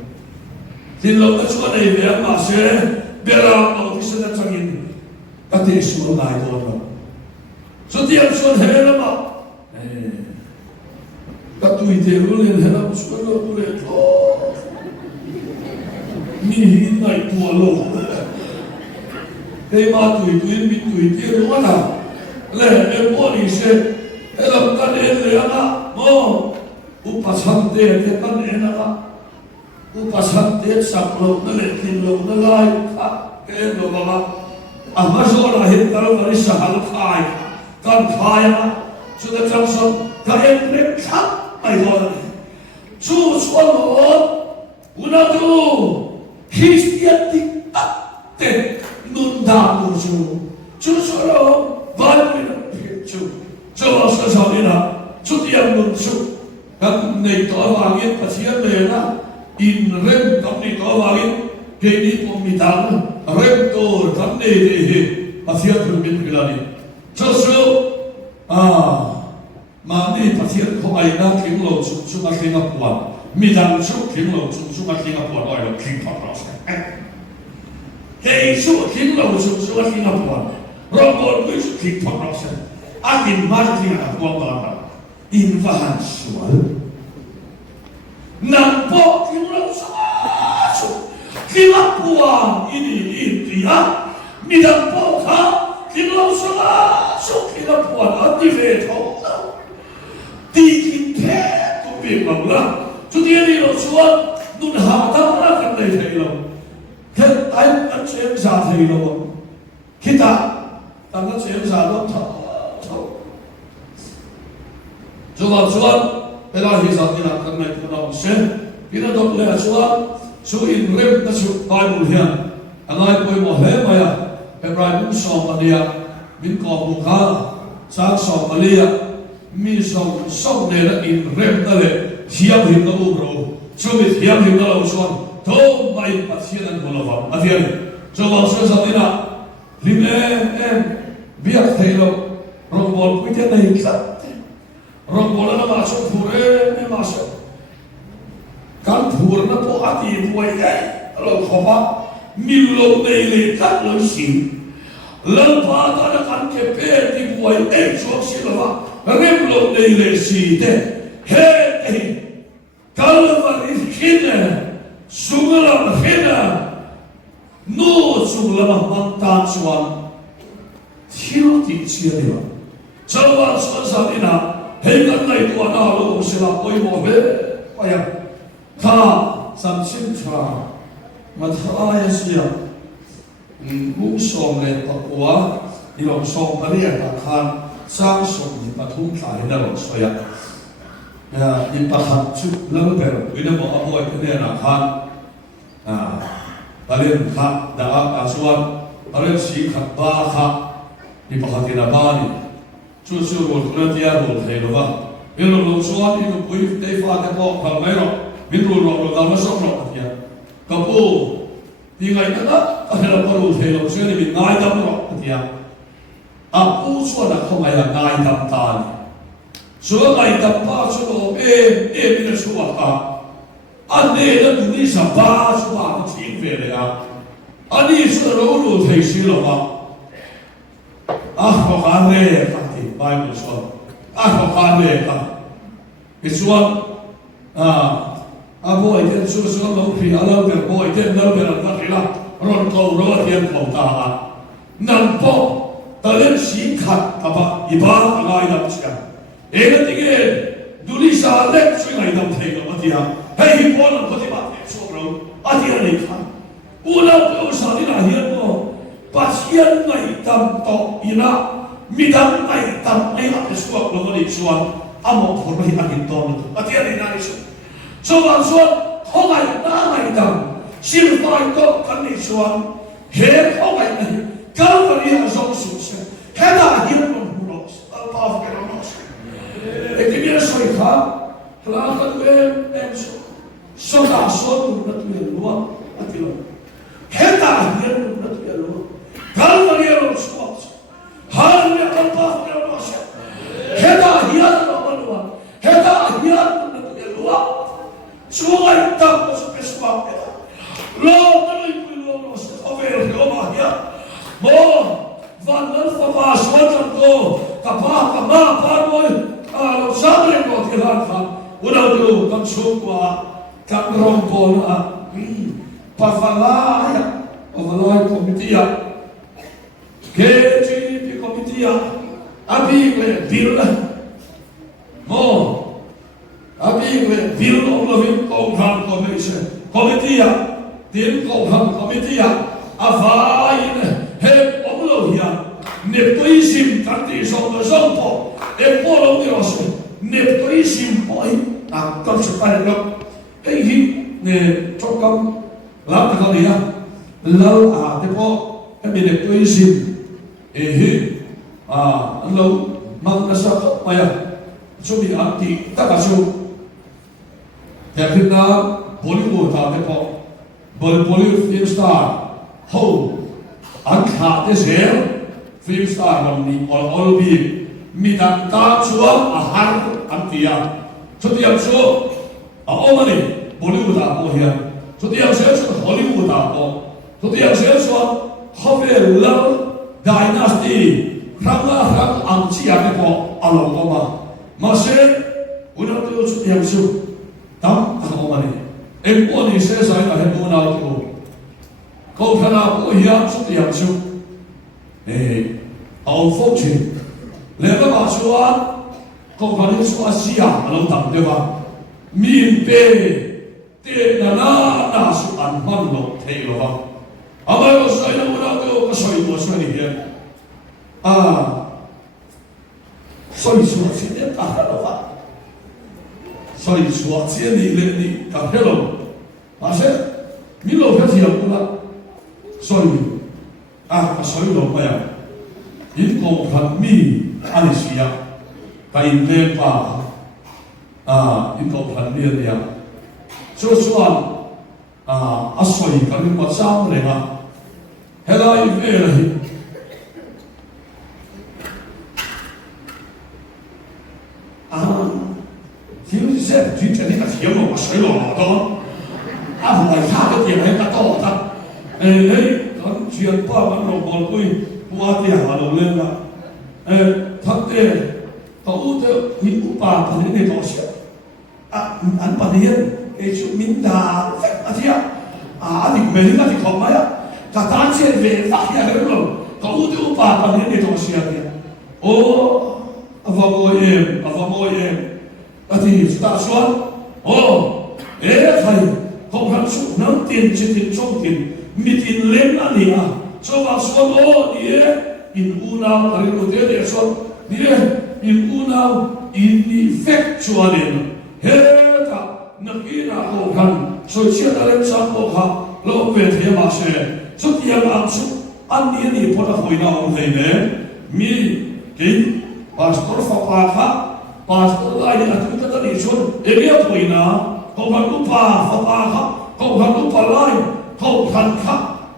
tinlo ka chuan ei ve ma se beram notisana changin kate su nai dona so tiam chuan helama katui te rulen helam sualo pure to mi hinai tua lo hei ma tui mi tui te ruana le e poni se e lam kan e le ana mo upasante te kan e na upasante saklo na le tinlo na lai ka ke lo baba amazona he taro vari sahal khai kan khaya sudah samson ka e le kha mai lo su swalo unatu Kristian ti te nunda musuh chú số đó vài mươi năm chú cho vào sơ sọ đi nào chút tiền mừng chú các này tỏ vàng yên và chia về na in rem các này tỏ vàng yên cái đi cùng mi tăng rem to các này thì và chia thường bên cái là đi cho số mà đi và chia không ai na kiếm lầu chú chú các kinh ngọc quan mi tăng chú kiếm lầu chú các kinh ngọc quan gọi là kinh pháp rồi cái chú kiếm lầu chú các kinh ngọc quan rồi còn cái chú kinh pháp rồi akin martin at wabara in vahan sual nampo kinlo sa kinapua ini india midampo ka kinlo sa kinapua antive tho ti kinte ko bi mawla tu dia ni lo sual nun ha ta na kan dai thai lo kan ai kan chem sa thai lo kita ta kan chem sa lo tho Jual belah hisap ni nak kena kita sen. Kita dok le jual in rem na jual Bible hian. Angai koi mo he maya. Hebraim som adia min ko buka sang som alia mi som ne na in rem na le hiam him na ubro. Chumi hiam him na lo jual. To mai pasien an bolova. Adian. Jual sa ni na lime biak thelo rombol puite na ikat. Rombongan na masuk pure ni masuk kan pure na po ati buai kai lo khopa milo nei le kat lo sim lampa ta na kan ke pe ti buai e so si lo rem lo nei le si te he kalvari khina sugala khina no sugala mantan suan thiu ti chia ni ba chawa so sa ina hei kan lai tua na lo sila koi mo be paya kha sam sim cha ma tha ya sia mu som le pakwa ni lo som paria ta khan sang som ni pathum thai na lo soya ya ni pakhat chu lo be ina mo amoi ne na khan palen kha da a suan palen si khat ba kha ni pakhatina ba ni chú bol kena dia bol hay lo ba bilo lo suan ini pui tei fa te po phang mai ro min ru ro da ma sok ro ya ka pu ti ngai na ka la pa ru hay lo se ni min ngai dam ro ya a pu suan da không ai là ngai dam ta ni so ngai dam pa su lo min su wa ta an ne da ni sa ba su wa ta ti ve le ya ani su ro ru thei si lo ba ko ka re Bible suan, ko kande ka. Isuan, boy ten suan lo pri alam ber boy ten lo ber na kila ron ko ro ten ko ta. Nan po talen si khat aba iba ngai dam sia. Ega tige duli sa lek sui ngai dam thei lo atia. Hei po na ko ti ba so ro atia nei kha. Ula ko sa ni na hian mo. Pasian ngai dam to ina midang ay tam ay apesuak lo ni suan amo formi akin ton atia ni nai su so ang suan hongai na ngai dam sil pai ko kan ni suan he hongai na kalvari a zong su se kada hin mon huros al pa ke no nos e ke bia soi kha kla kan be em so da so na tu lo atilo kada hin na tu lo kalvari a su hal ni apa yang masya, heda hiat apa luar, heda hiat nak luar, sungai tak masuk pesawat kita, lo terlibat lo masuk over lo mahia, mo vanal fawas wajan to, kapah kapah parboy, lo sampai ko tiran kan, udah dulu kan sukwa, kan rompol pafalaya, pafalaya komitia, keji komitia abi le bil mo abi le bil lovin ko kan komitia tim ko kan komitia avain he omlohia ne toisim tanti so po e polo dios ne toisim poi a kan supaya lo hi ne chokam la ka dia lo a te po e ne toisim anh lâu mang na sa khóc mày chú bị ăn thì tất cả chú đẹp hiện na Bollywood ta đẹp không Bollywood film star hầu anh khá thế sao film star làm ni all bi mi dan ta chúa han anh tia chú tiệm chú ông anh Bollywood ta có hiện chú tiệm chú Hollywood ta có chú tiệm chú họ về lâu dynasty rang ang chia ko along ko ma se una to su yang su tam ako mani em ko ni se sai na he una to ko khana ko ya su yang su au fo chi le ba ma su a ko ka ni su a sia along tam de ba min pe te na su an man lo te lo ba amai ko sai na una to ko sai mo sai ni he所以说今天打的话，所以说今天你打开了，而且你老表提了不啦？所以所以老么样？因公看米按理需要，但因那把因公看米的呀，就算所以咁你我招你啊，后来咩嘞？即係呢個條路水落多，唔係差嘅嘢係得多得。咁住人幫揾路過杯，哇啲下路咧嘛，佢哋到咗你唔把佢哋多少，唔按把啲人嘅出面打啲啲咩啲講咩啊？但單車về發嘢喺度，到咗把佢哋多少嘅？阿婆嘢。thì chúng ta說thầy không hẳn chụp nắm tiền trên tiền trong tiền mi tiền lên ăn đi cho vào xuống đi in u nào là một thế để xuống đi in u nào in đi phép chùa đến hết cả nước kia là không hẳn rồi chia ra lên sang bộ học lâu về thế mà sẽ chút tiền ăn chút ăn đi bỏ ra hồi nào thầy nè mi kính pastor Papa khác pastor lain itu kita disun, dia puina, kau kan lupa, kau kan lupa lain, kau kan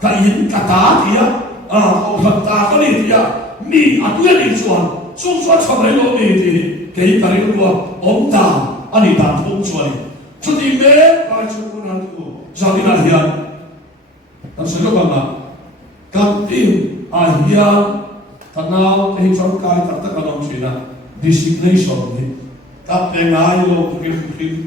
kain kata dia, kau kan tak kali dia, mi aku yang disun, suatu sampai lo mi di, kain kali dua, om ta, ani ta om suani, cuti me, baju kunanku, jadi nahian, dan sekarang kantin ahian, tanau kehidupan kaya tak terkenal Cina. Designation ni, kapten ay lo kung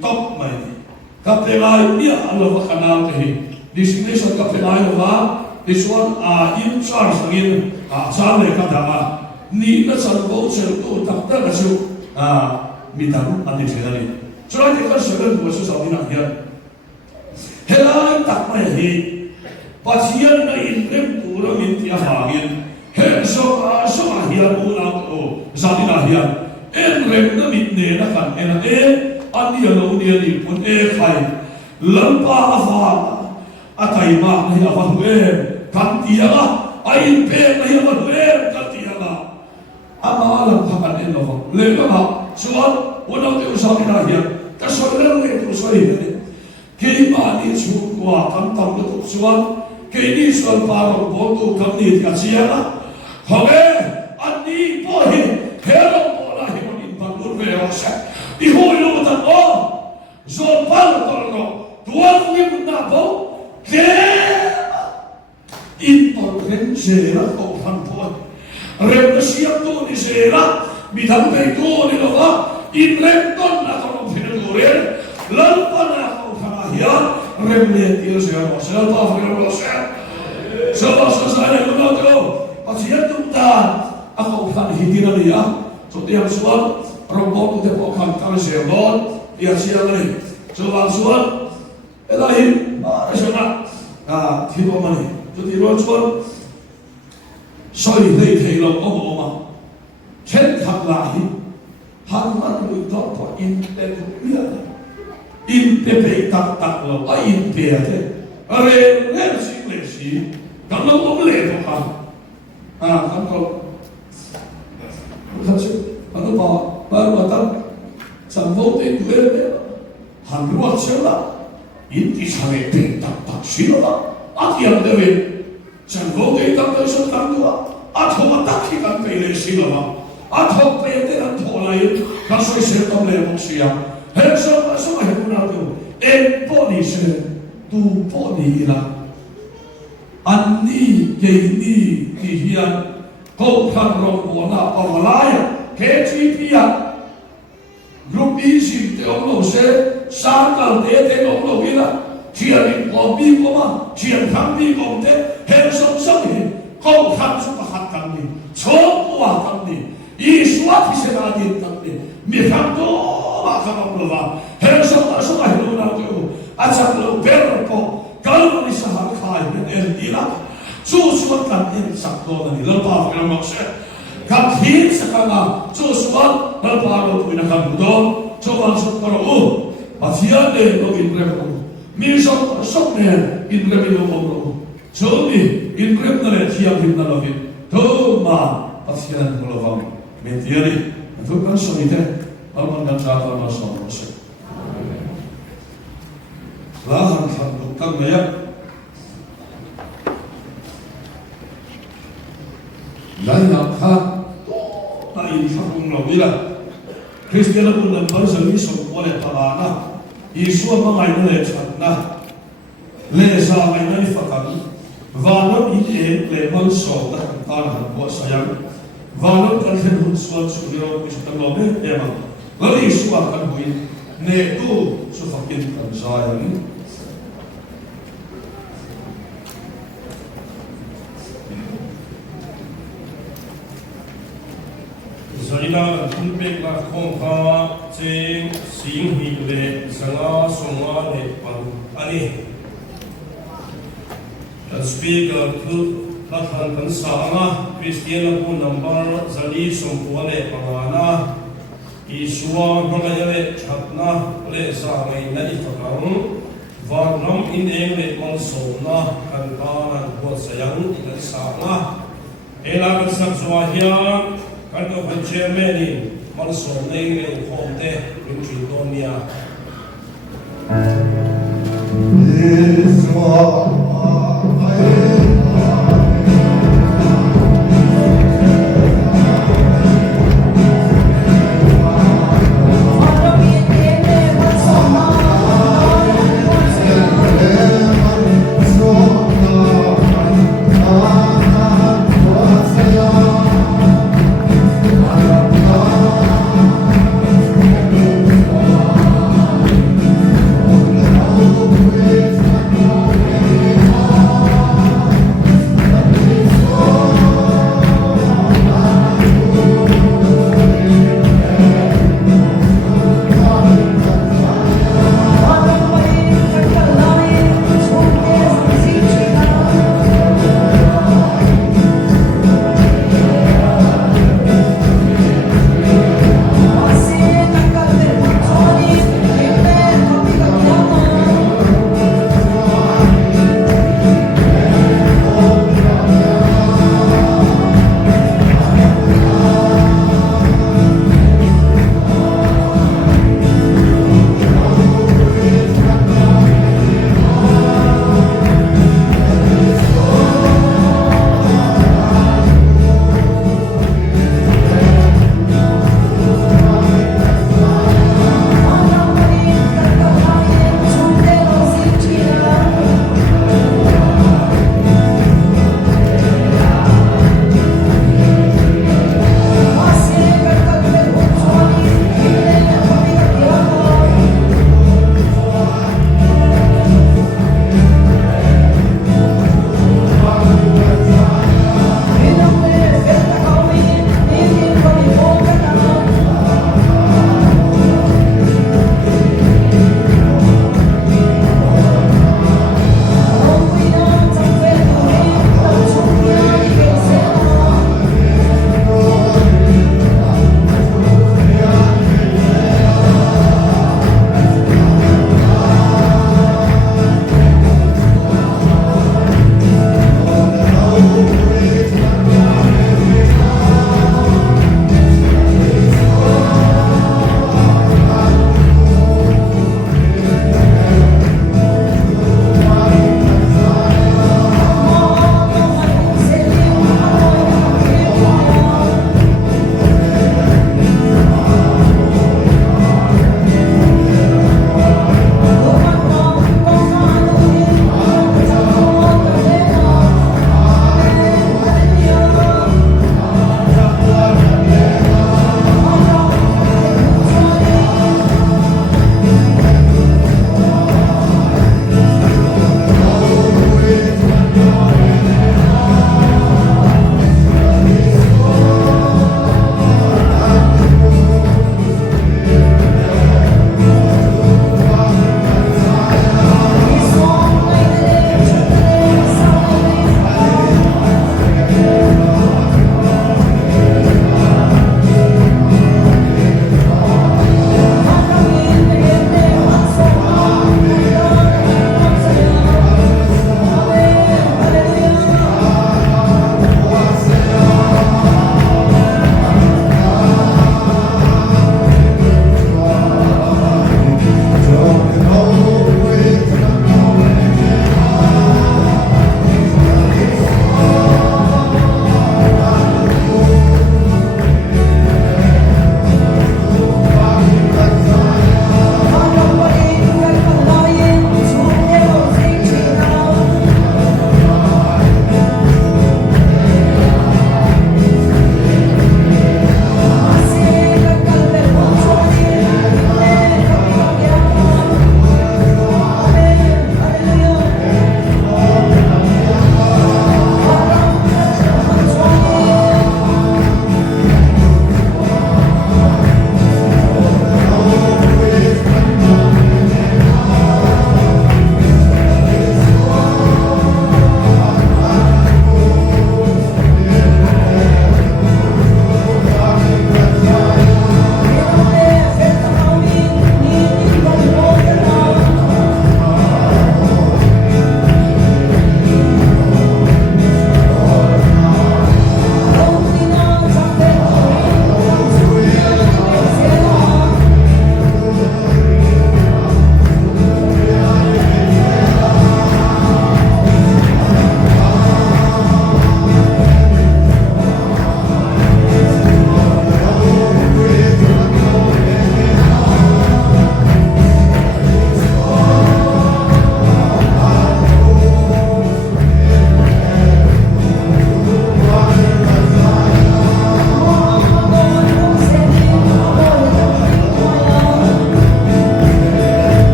top mai, kapten ay niya alo kanal kahi. Designation kapten ay lo ba? This one in charge ngin charge kada ni na sa voucher to takta na siyo mitang andi sila ni. So ay ka sa mo sa ina yan. Hela tak mai hi. Pasiyan na inrem puro minti ahagin. So hiyan ulang o sa hiyan. Rem na mitne na kan ani alo niya ni pun kay lampa afa atay ma na afa kan tiya ay pe na afa kan tiya ama alam kapan lo le ba suan wala te sa hiyan kasolan ni to sa hiyan kay ma ni su kwa kan tam to suan kay ni suan para boto kam ni ka siya Hoge, ani pohi, hero pola himon bangun veosa. Ihoilo tango, zon palo torno, tuan wim nabo, ke intolen zera ko hanpoy. Rem siap tu ni zera, bidang beto ni lova, in rem ton na ko pinagurel, lalpa na ko kamahiyan, rem le tiro zera, zera pa fero zera. So sana ko Pasiyan tumtan, ako kan hindi na niya. So tiyang suwan, robot ko po kan siya doon, tiyang siya na rin. So ang suwan, elahin, siya na, tiro man eh. So tiro ang suwan, soy lay tayo ko ma. Chen kak lahi, hangman mo ito po, inte pe tak lo, ay inte ate. Are, si, kang lang umleto ka. Kan pa baru atal sang vote tu ele han ruat sela inti sale pe tak sila atiang dewe sang vote tak so kan dua atho atak kan pe le sila atho pe te an tholai ka soi se tom le mong sia he so he na tu en poni se tu poni la anni ke ni ki hian ko khan ro bona pawalaya KGP group easy te ông se sakal te ông lo ila chian ko bi ko ma chian kham bi ko te he so hi ko khan su pa khat kan ni cho wa kan ni iswa ti se na di kan ni mi kham do ma kham lo wa he so hi lo na ko acha lo ber ko kal ni sa ha khai en ila su kan en sak do na ni lo pa ka ma se kan hin sa ka na su lo pa lo pu na kan do coba sotoro pasian de lo in repo mi so ne in repo lo mo so ni in repo na le siap hin na lo hin to ma pasian lo vam me tiari to kan so ni te alman kan sa ta ma so se la han khan lo kan na ya la ya kha ta in sa kum lo bila Kristian pun lembar seni semua parana, Yesus mengai le chatna, le sa mengai nai fakan, vanam ini lembar soda tanah buat sayang, vanam kalhen hunsuat suryo Kristian lobe emang, lalu Yesus akan buin, ne tu sufakin kan sayang. Zarina tulpek la kongka ceng sing hile sanga songa le pan ani the speaker tu la khan kan sanga Christian pun number zali sompo le pangana isua ngale chatna le sa ngai na ifakang vanram in eng le mon sona kan kana buat sayang in sanga ela kan sak swahia kan ko chairman in man so nei le khomte in Tritonia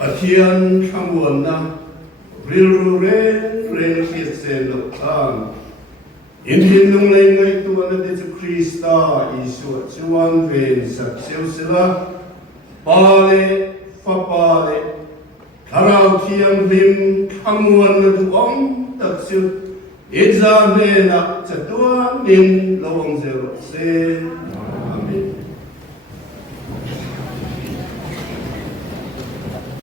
Pathian Kamuan na Rilru Ren Khiat Sen Lok Tan Indin Nung Lay Ngay Tuan na Jesu Krista Isu Chuan Ven Sak Siu Sila Pale Fapale Karau Tiang Lim Kamuan na Duong Taksut Iza Nena Chatuan Nin Lawang Zero Sen